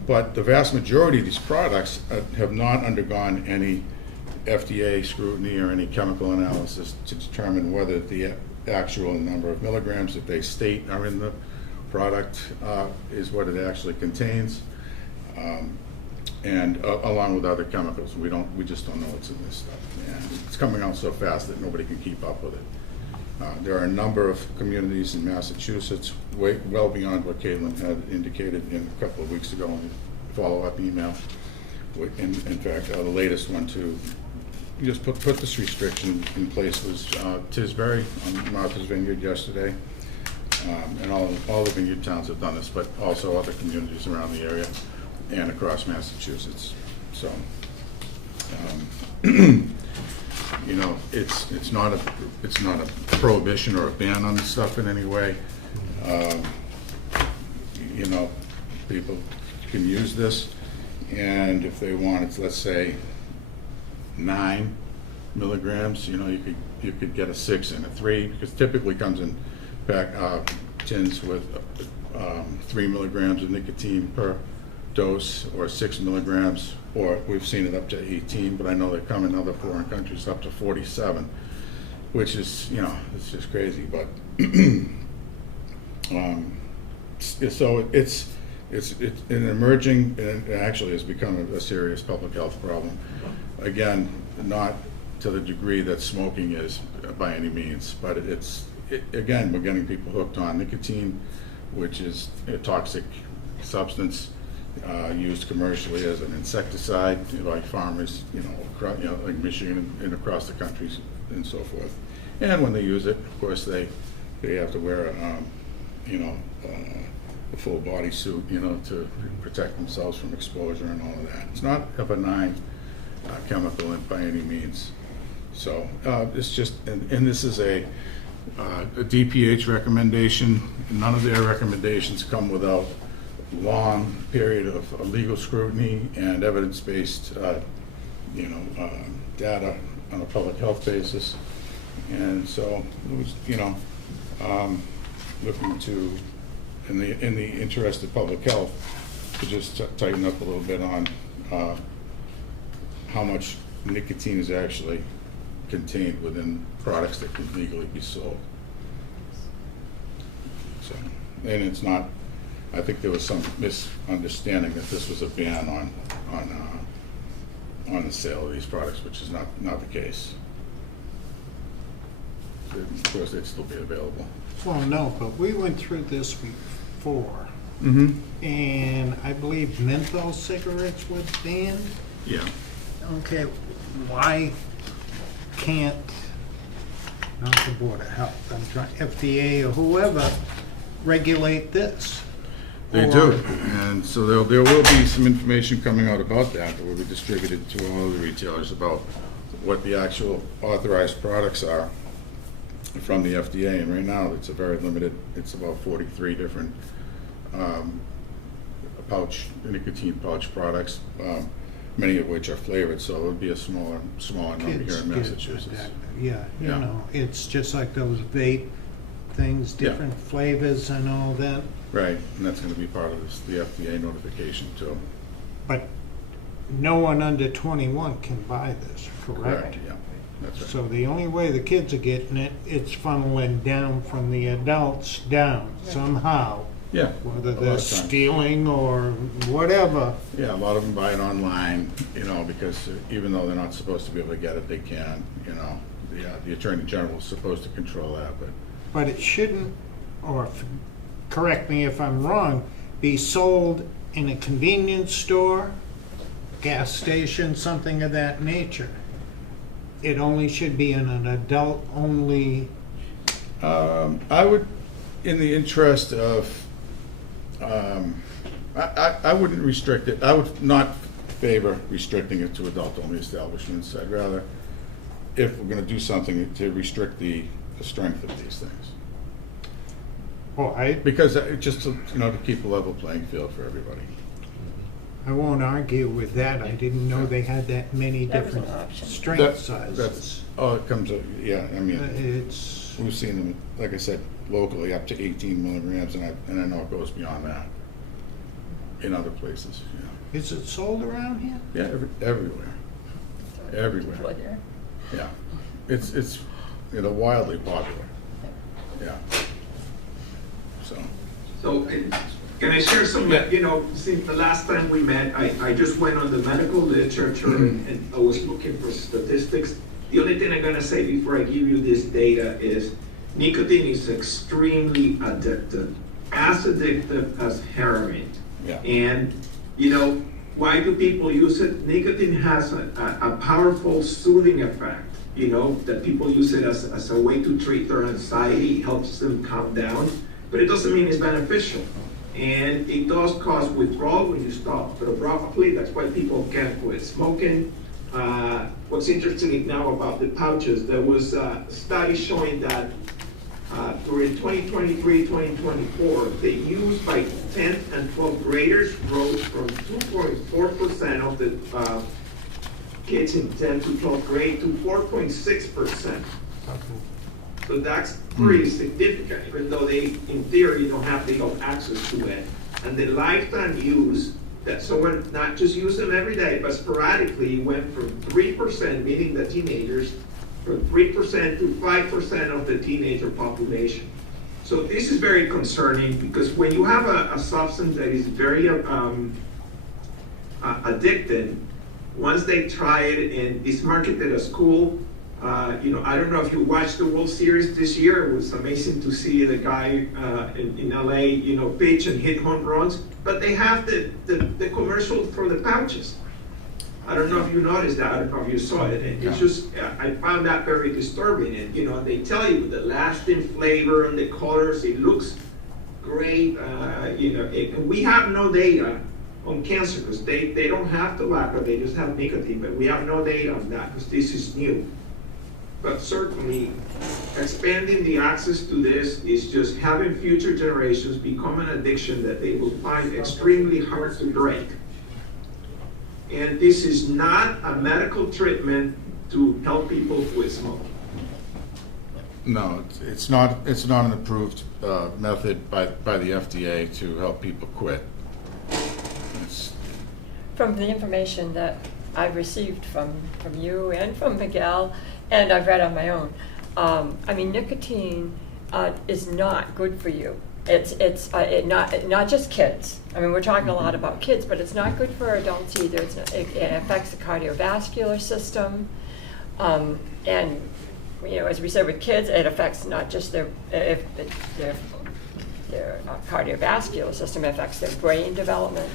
But the vast majority of these products have not undergone any FDA scrutiny or any chemical analysis to determine whether the actual number of milligrams that they state are in the product is what it actually contains, and along with other chemicals. We just don't know what's in this stuff, and it's coming out so fast that nobody can keep up with it. There are a number of communities in Massachusetts, well beyond what Caitlin had indicated a couple of weeks ago in a follow-up email. In fact, the latest one to just put this restriction in place was Tisbury on Martha's Vineyard yesterday. And all the vineyard towns have done this, but also other communities around the area and across Massachusetts. So, you know, it's not a prohibition or a ban on this stuff in any way. You know, people can use this, and if they want, let's say, 9 milligrams, you could get a 6 and a 3, because typically comes in pack tins with 3 milligrams of nicotine per dose, or 6 milligrams, or we've seen it up to 18, but I know they come in other foreign countries up to 47, which is, it's just crazy, but so it's an emerging, and it actually has become a serious public health problem. Again, not to the degree that smoking is by any means, but again, we're getting people hooked on nicotine, which is a toxic substance used commercially as an insecticide by farmers, like Michigan and across the country and so forth. And when they use it, of course, they have to wear a full body suit, to protect themselves from exposure and all of that. It's not a benign chemical by any means. So it's just, and this is a DPH recommendation. None of their recommendations come without long period of legal scrutiny and evidence-based, data on a public health basis. And so it was, looking to, in the interest of public health, to just tighten up a little bit on how much nicotine is actually contained within products that can legally be sold. So, and it's not, I think there was some misunderstanding that this was a ban on the sale of these products, which is not the case. Of course, they'd still be available. Well, no, but we went through this before. Mm-hmm. And I believe menthol cigarettes was banned. Yeah. Okay, why can't, not the Board of Health, I'm trying, FDA or whoever, regulate this? They do, and so there will be some information coming out about that will be distributed to all of the retailers about what the actual authorized products are from the FDA, and right now it's a very limited, it's about 43 different nicotine pouch products, many of which are flavored, so it would be a smaller number here in Massachusetts. Yeah, it's just like those vape things, different flavors and all that. Right, and that's going to be part of the FDA notification too. But no one under 21 can buy this, correct? Yeah, that's right. So the only way the kids are getting it, it's funneling down from the adults down somehow. Yeah. Whether they're stealing or whatever. Yeah, a lot of them buy it online, because even though they're not supposed to be able to get it, they can, The Attorney General is supposed to control that, But it shouldn't, or correct me if I'm wrong, be sold in a convenience store, gas station, something of that nature. It only should be in an adult-only. I would, in the interest of, I wouldn't restrict it. I would not favor restricting it to adult-only establishments. I'd rather, if we're going to do something, to restrict the strength of these things. Because just to keep a level playing field for everybody. I won't argue with that. I didn't know they had that many different strength sizes. It comes up, yeah. I mean, it's, we've seen them, like I said, locally up to 18 milligrams, and I know it goes beyond that in other places. Yeah. Is it sold around here? Yeah, everywhere. Yeah, it's wildly popular. Yeah. So, can I share some, since the last time we met, I just went on the medical literature and I was looking for statistics. The only thing I'm gonna say before I give you this data is nicotine is extremely addictive, as addictive as heroin. Yeah. And, why do people use it? Nicotine has a powerful soothing effect, that people use it as a way to treat their anxiety, helps them calm down. But it doesn't mean it's beneficial. And it does cause withdrawal when you stop abruptly. That's why people can't quit smoking. What's interesting now about the pouches, there was a study showing that during 2023-2024, the use by 10th and 12th graders rose from 2.4% of the kids in 10 to 12th grade to 4.6%. So that's pretty significant, even though they, in theory, don't have legal access to it. And the lifetime use, that someone not just use them every day, but sporadically went from 3%, meaning the teenagers, from 3% to 5% of the teenager population. So this is very concerning because when you have a substance that is very addictive, once they try it and it's marketed at school, I don't know if you watched the World Series this year. It was amazing to see the guy in LA, pitch and hit home runs. But they have the commercial for the pouches. I don't know if you noticed that. I don't know if you saw it. And it's just, I found that very disturbing. And they tell you the lasting flavor and the colors. It looks great. We have no data on cancer because they don't have tobacco. They just have nicotine. But we have no data on that because this is new. But certainly, expanding the access to this is just having future generations become an addiction that they will find extremely hard to break. And this is not a medical treatment to help people quit smoking. No, it's not an approved method by the FDA to help people quit. From the information that I've received from you and from Miguel, and I've read on my own, nicotine is not good for you. It's not just kids. I mean, we're talking a lot about kids, but it's not good for adults either. It affects the cardiovascular system, and as we said with kids, it affects not just their cardiovascular system. It affects their brain development,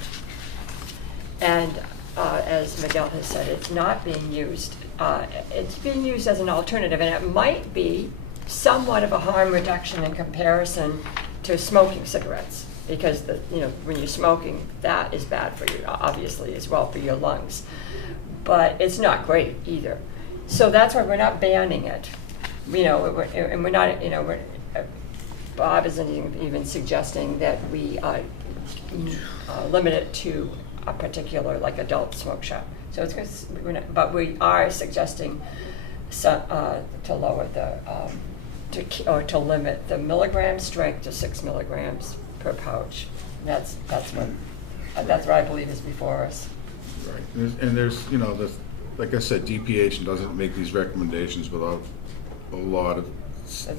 and as Miguel has said, it's not being used. It's being used as an alternative, and it might be somewhat of a harm reduction in comparison to smoking cigarettes, because when you're smoking, that is bad for you, obviously, as well for your lungs. But it's not great either. So that's why we're not banning it. And we're not. Bob isn't even suggesting that we limit it to a particular adult smoke shop. So but we are suggesting to lower to limit the milligram strength to 6 milligrams per pouch. That's what I believe is before us. Right, and there's like I said, DPH doesn't make these recommendations without a lot of.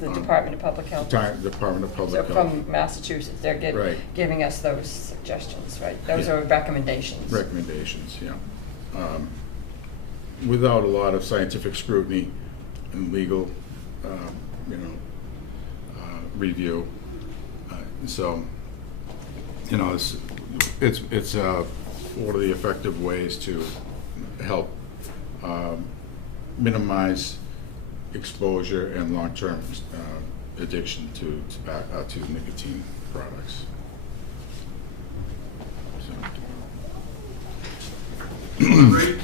The Department of Public Health. Department of Public Health. From Massachusetts, they're giving us those suggestions, right? Those are recommendations. Recommendations, yeah. Without a lot of scientific scrutiny and legal, review. So, it's what are the effective ways to help minimize exposure and long-term addiction to nicotine products.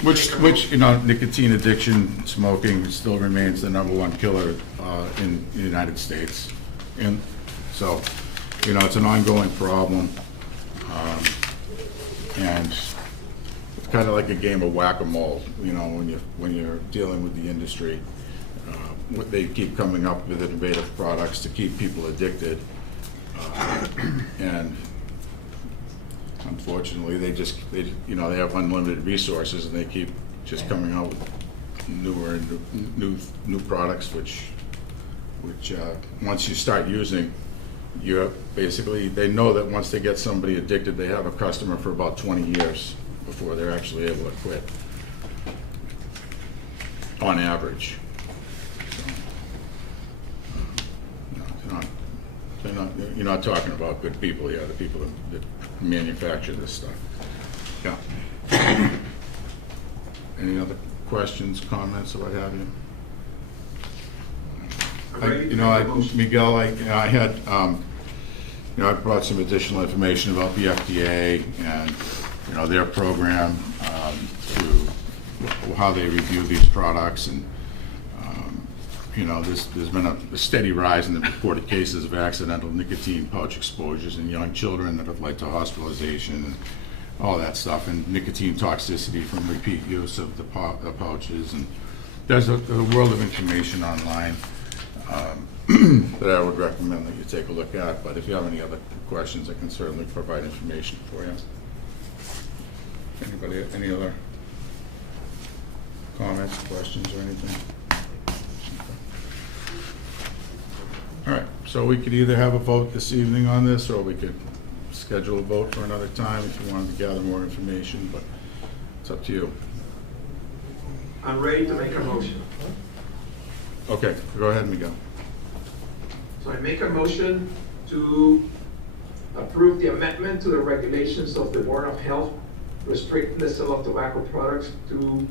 Which nicotine addiction, smoking still remains the #1 killer in the United States, and so it's an ongoing problem, and it's kind of like a game of whack-a-mole. When you're dealing with the industry, they keep coming up with innovative products to keep people addicted, and unfortunately, they have unlimited resources, and they keep just coming out with newer and new products, which once you start using, they know that once they get somebody addicted, they have a customer for about 20 years before they're actually able to quit, on average. You're not talking about good people here, the people that manufacture this stuff. Yeah. Any other questions, comments, or what have you? Miguel, I had, I brought some additional information about the FDA and, their program, to how they review these products, and there's been a steady rise in the reported cases of accidental nicotine pouch exposures in young children that have led to hospitalization. all that stuff, and nicotine toxicity from repeat use of the pouches, and there's a world of information online that I would recommend that you take a look at, but if you have any other questions, I can certainly provide information for you. Anybody, any other comments, questions, or anything? All right, so we could either have a vote this evening on this, or we could schedule a vote for another time if you wanted to gather more information, but it's up to you. I'm ready to make a motion. Okay, go ahead, Miguel. So I make a motion to approve the amendment to the regulations of the Board of Health restricting the sale of tobacco products to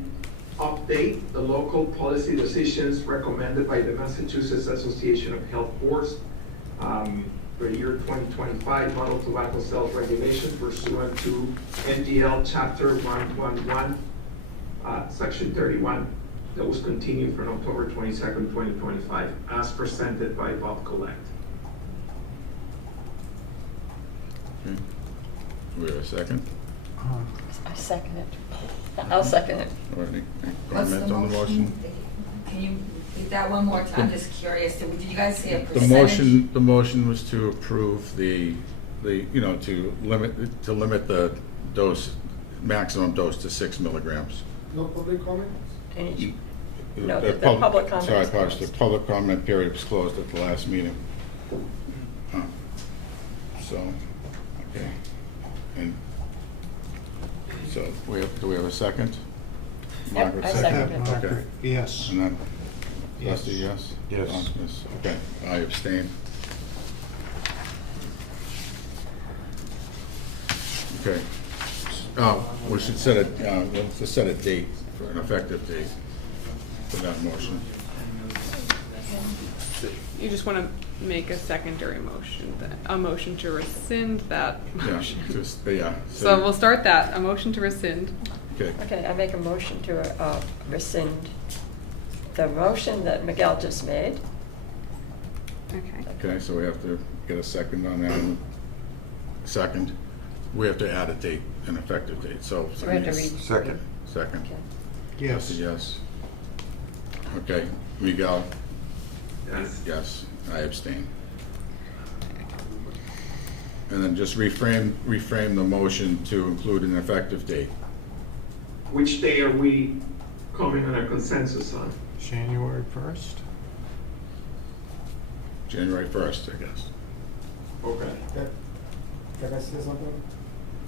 update the local policy decisions recommended by the Massachusetts Association of Health Boards for the year 2025 model tobacco sales regulation pursuant to MDL Chapter 111, Section 31, that was continued from October 22nd, 2025, as presented by Bob Collect. Okay. Do we have a second? I second it. I'll second it. Or any What's comment on the motion? Can you repeat that one more time? I'm just curious. Did you guys say a The percentage? motion was to approve the you know, to limit the dose, maximum dose to 6 milligrams. No public comment? No, the public comment. Sorry, I apologize. The public comment period was closed at the last meeting. So, okay. And so, do we have a second? Margaret, I second it. Okay. Margaret, yes. And then, Yes. Dusty, yes? Yes. Don, yes. Okay, I abstain. Okay. We should set let's set a date, for an effective date for that motion. You just want to make a secondary motion, a motion to rescind that Yeah, motion. just, yeah. So we'll start that, a motion to rescind. Okay, Okay, I make a motion to rescind the motion that Miguel just made. Okay. okay, so we have to get a second on that. Second, we have to add a date, an effective date, so. So we have to read. Second. Second. Okay. Yes. Dusty, yes. Okay, Miguel? Yes. Yes, I abstain. And then just reframe the motion to include an effective date. Which day are we coming on a consensus on? January 1st? January 1st, I guess. Okay. Can I say something?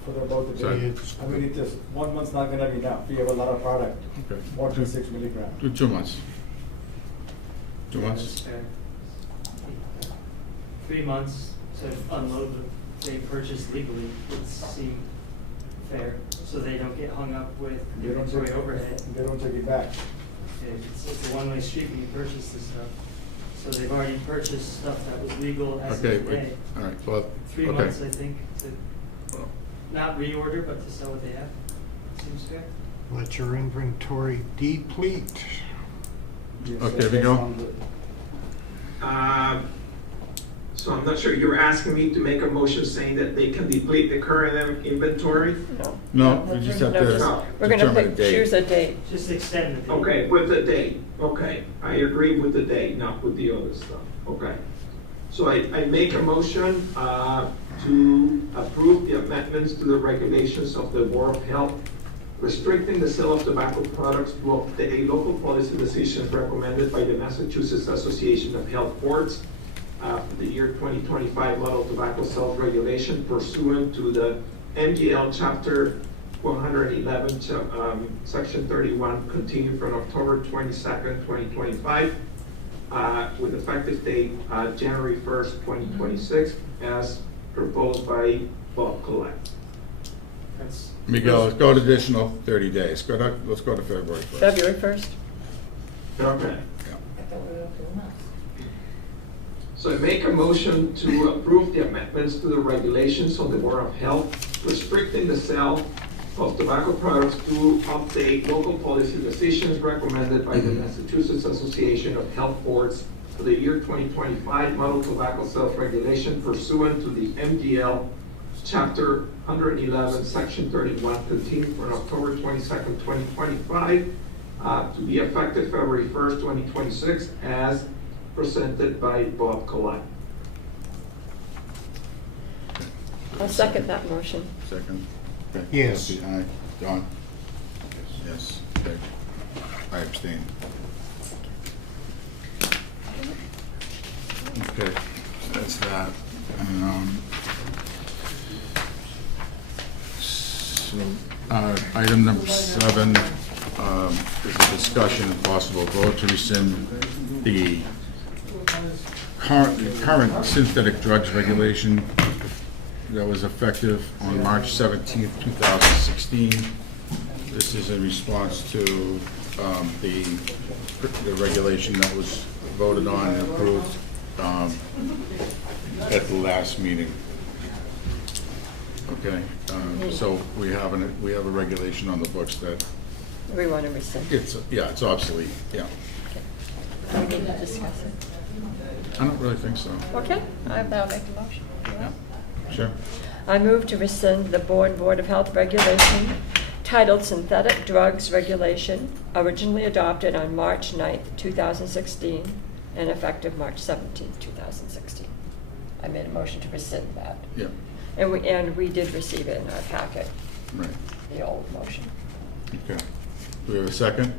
About the Sorry. day? I mean, it just, 1 month's not gonna be enough. We have a lot of product, Okay. more than 6 milligrams. Do 2 months. 2 months? 3 months to unload what they purchased legally would seem fair, so they don't get hung up with They don't inventory take- overhead. They don't take it back. It's a one-way street when you purchase this stuff. So they've already purchased stuff that was legal as of Okay, today. all right, well, 3 okay. months, I think, to not reorder, but to sell what they have. Seems fair. Let your inventory deplete. Yes, Okay, that we go. sounds good. So I'm not sure, you're asking me to make a motion saying that they can deplete the current inventory? No, we just have No, to we're gonna determine a pick, date. choose a date. Just extend the date. Okay, with the date, okay. I agree with the date, not with the other stuff, okay. So I make a motion to approve the amendments to the regulations of the Board of Health restricting the sale of tobacco products to update local policy decisions recommended by the Massachusetts Association of Health Boards for the year 2025 model tobacco sales regulation pursuant to the MGL Chapter 111, Section 31, continued from October 22nd, 2025, with effective date January 1st, 2026, as proposed by Bob Collect. That's Miguel, let's go an additional 30 days. Let's go to February 1st. February 1st? Okay. Yeah. So I make a motion to approve the amendments to the regulations of the Board of Health restricting the sale of tobacco products to update local policy decisions recommended by the Massachusetts Association of Health Boards for the year 2025 model tobacco sales regulation pursuant to the MGL Chapter 111, Section 31, continued for October 22nd, 2025, to be effective February 1st, 2026, as presented by Bob Collette. I'll second that motion. Second? Okay. Yes. Trustee, aye. Don? Yes. Okay. I abstain. Okay, that's that. So, item number 7 is a discussion and possible vote to rescind the current synthetic drugs regulation that was effective on March 17th, 2016. This is in response to the regulation that was voted on and approved at the last meeting. Okay, so we have a regulation on the books that We want to rescind. it's obsolete. Yeah, Do we need to discuss it? I don't really think so. Okay, I'll now make a motion. Yeah, sure. I move to rescind the Bourne Board of Health regulation titled Synthetic Drugs Regulation, originally adopted on March 9th, 2016, and effective March 17th, 2016. I made a motion to rescind that. Yeah, And we did receive it in our packet, right. the old motion. Okay. Do we have a second?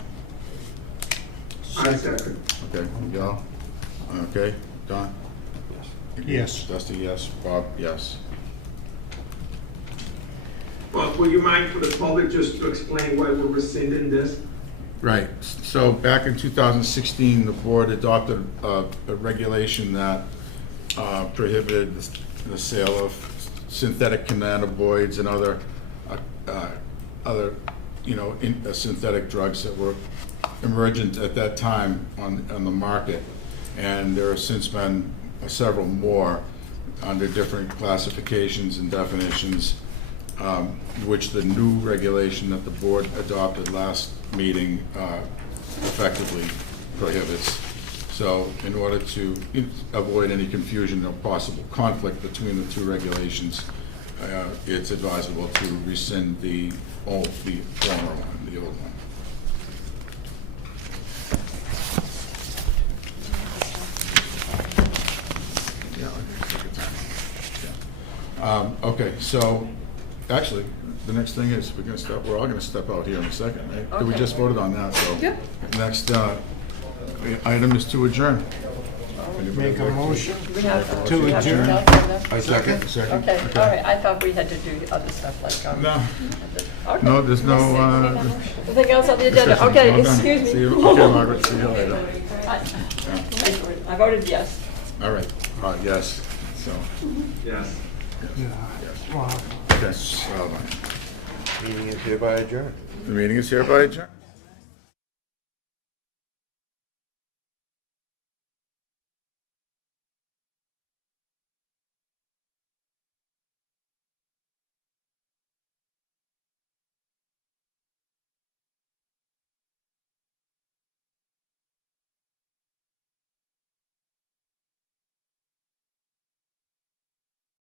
I second. Okay, Miguel? Okay, Don? Yes. Dusty, yes. Bob, yes. Bob, will you mind for the public just to explain why we're rescinding this? Right, so back in 2016, the board adopted a regulation that prohibited the sale of synthetic cannabinoids and other synthetic drugs that were emergent at that time on the market. And there have since been several more under different classifications and definitions, which the new regulation that the board adopted last meeting effectively prohibits. So in order to avoid any confusion or possible conflict between the two regulations, it's advisable to rescind the former one, the old one. Okay, so actually, the next thing is we're all gonna step out here in a second, right? We just voted on that, so. Yep. Next item is to adjourn. Make a motion We have to we have adjourn. anything else on that? I second. Okay, all right, I thought we had to do other stuff like. No, Okay. no, there's no, Anything else on the agenda? discussion. Okay, Well done. excuse me. See you, okay, Margaret, see you later. I voted yes. All right, yes, so, Yes. Wow. okay, well done. Meeting is hereby adjourned. The meeting is hereby adjourned.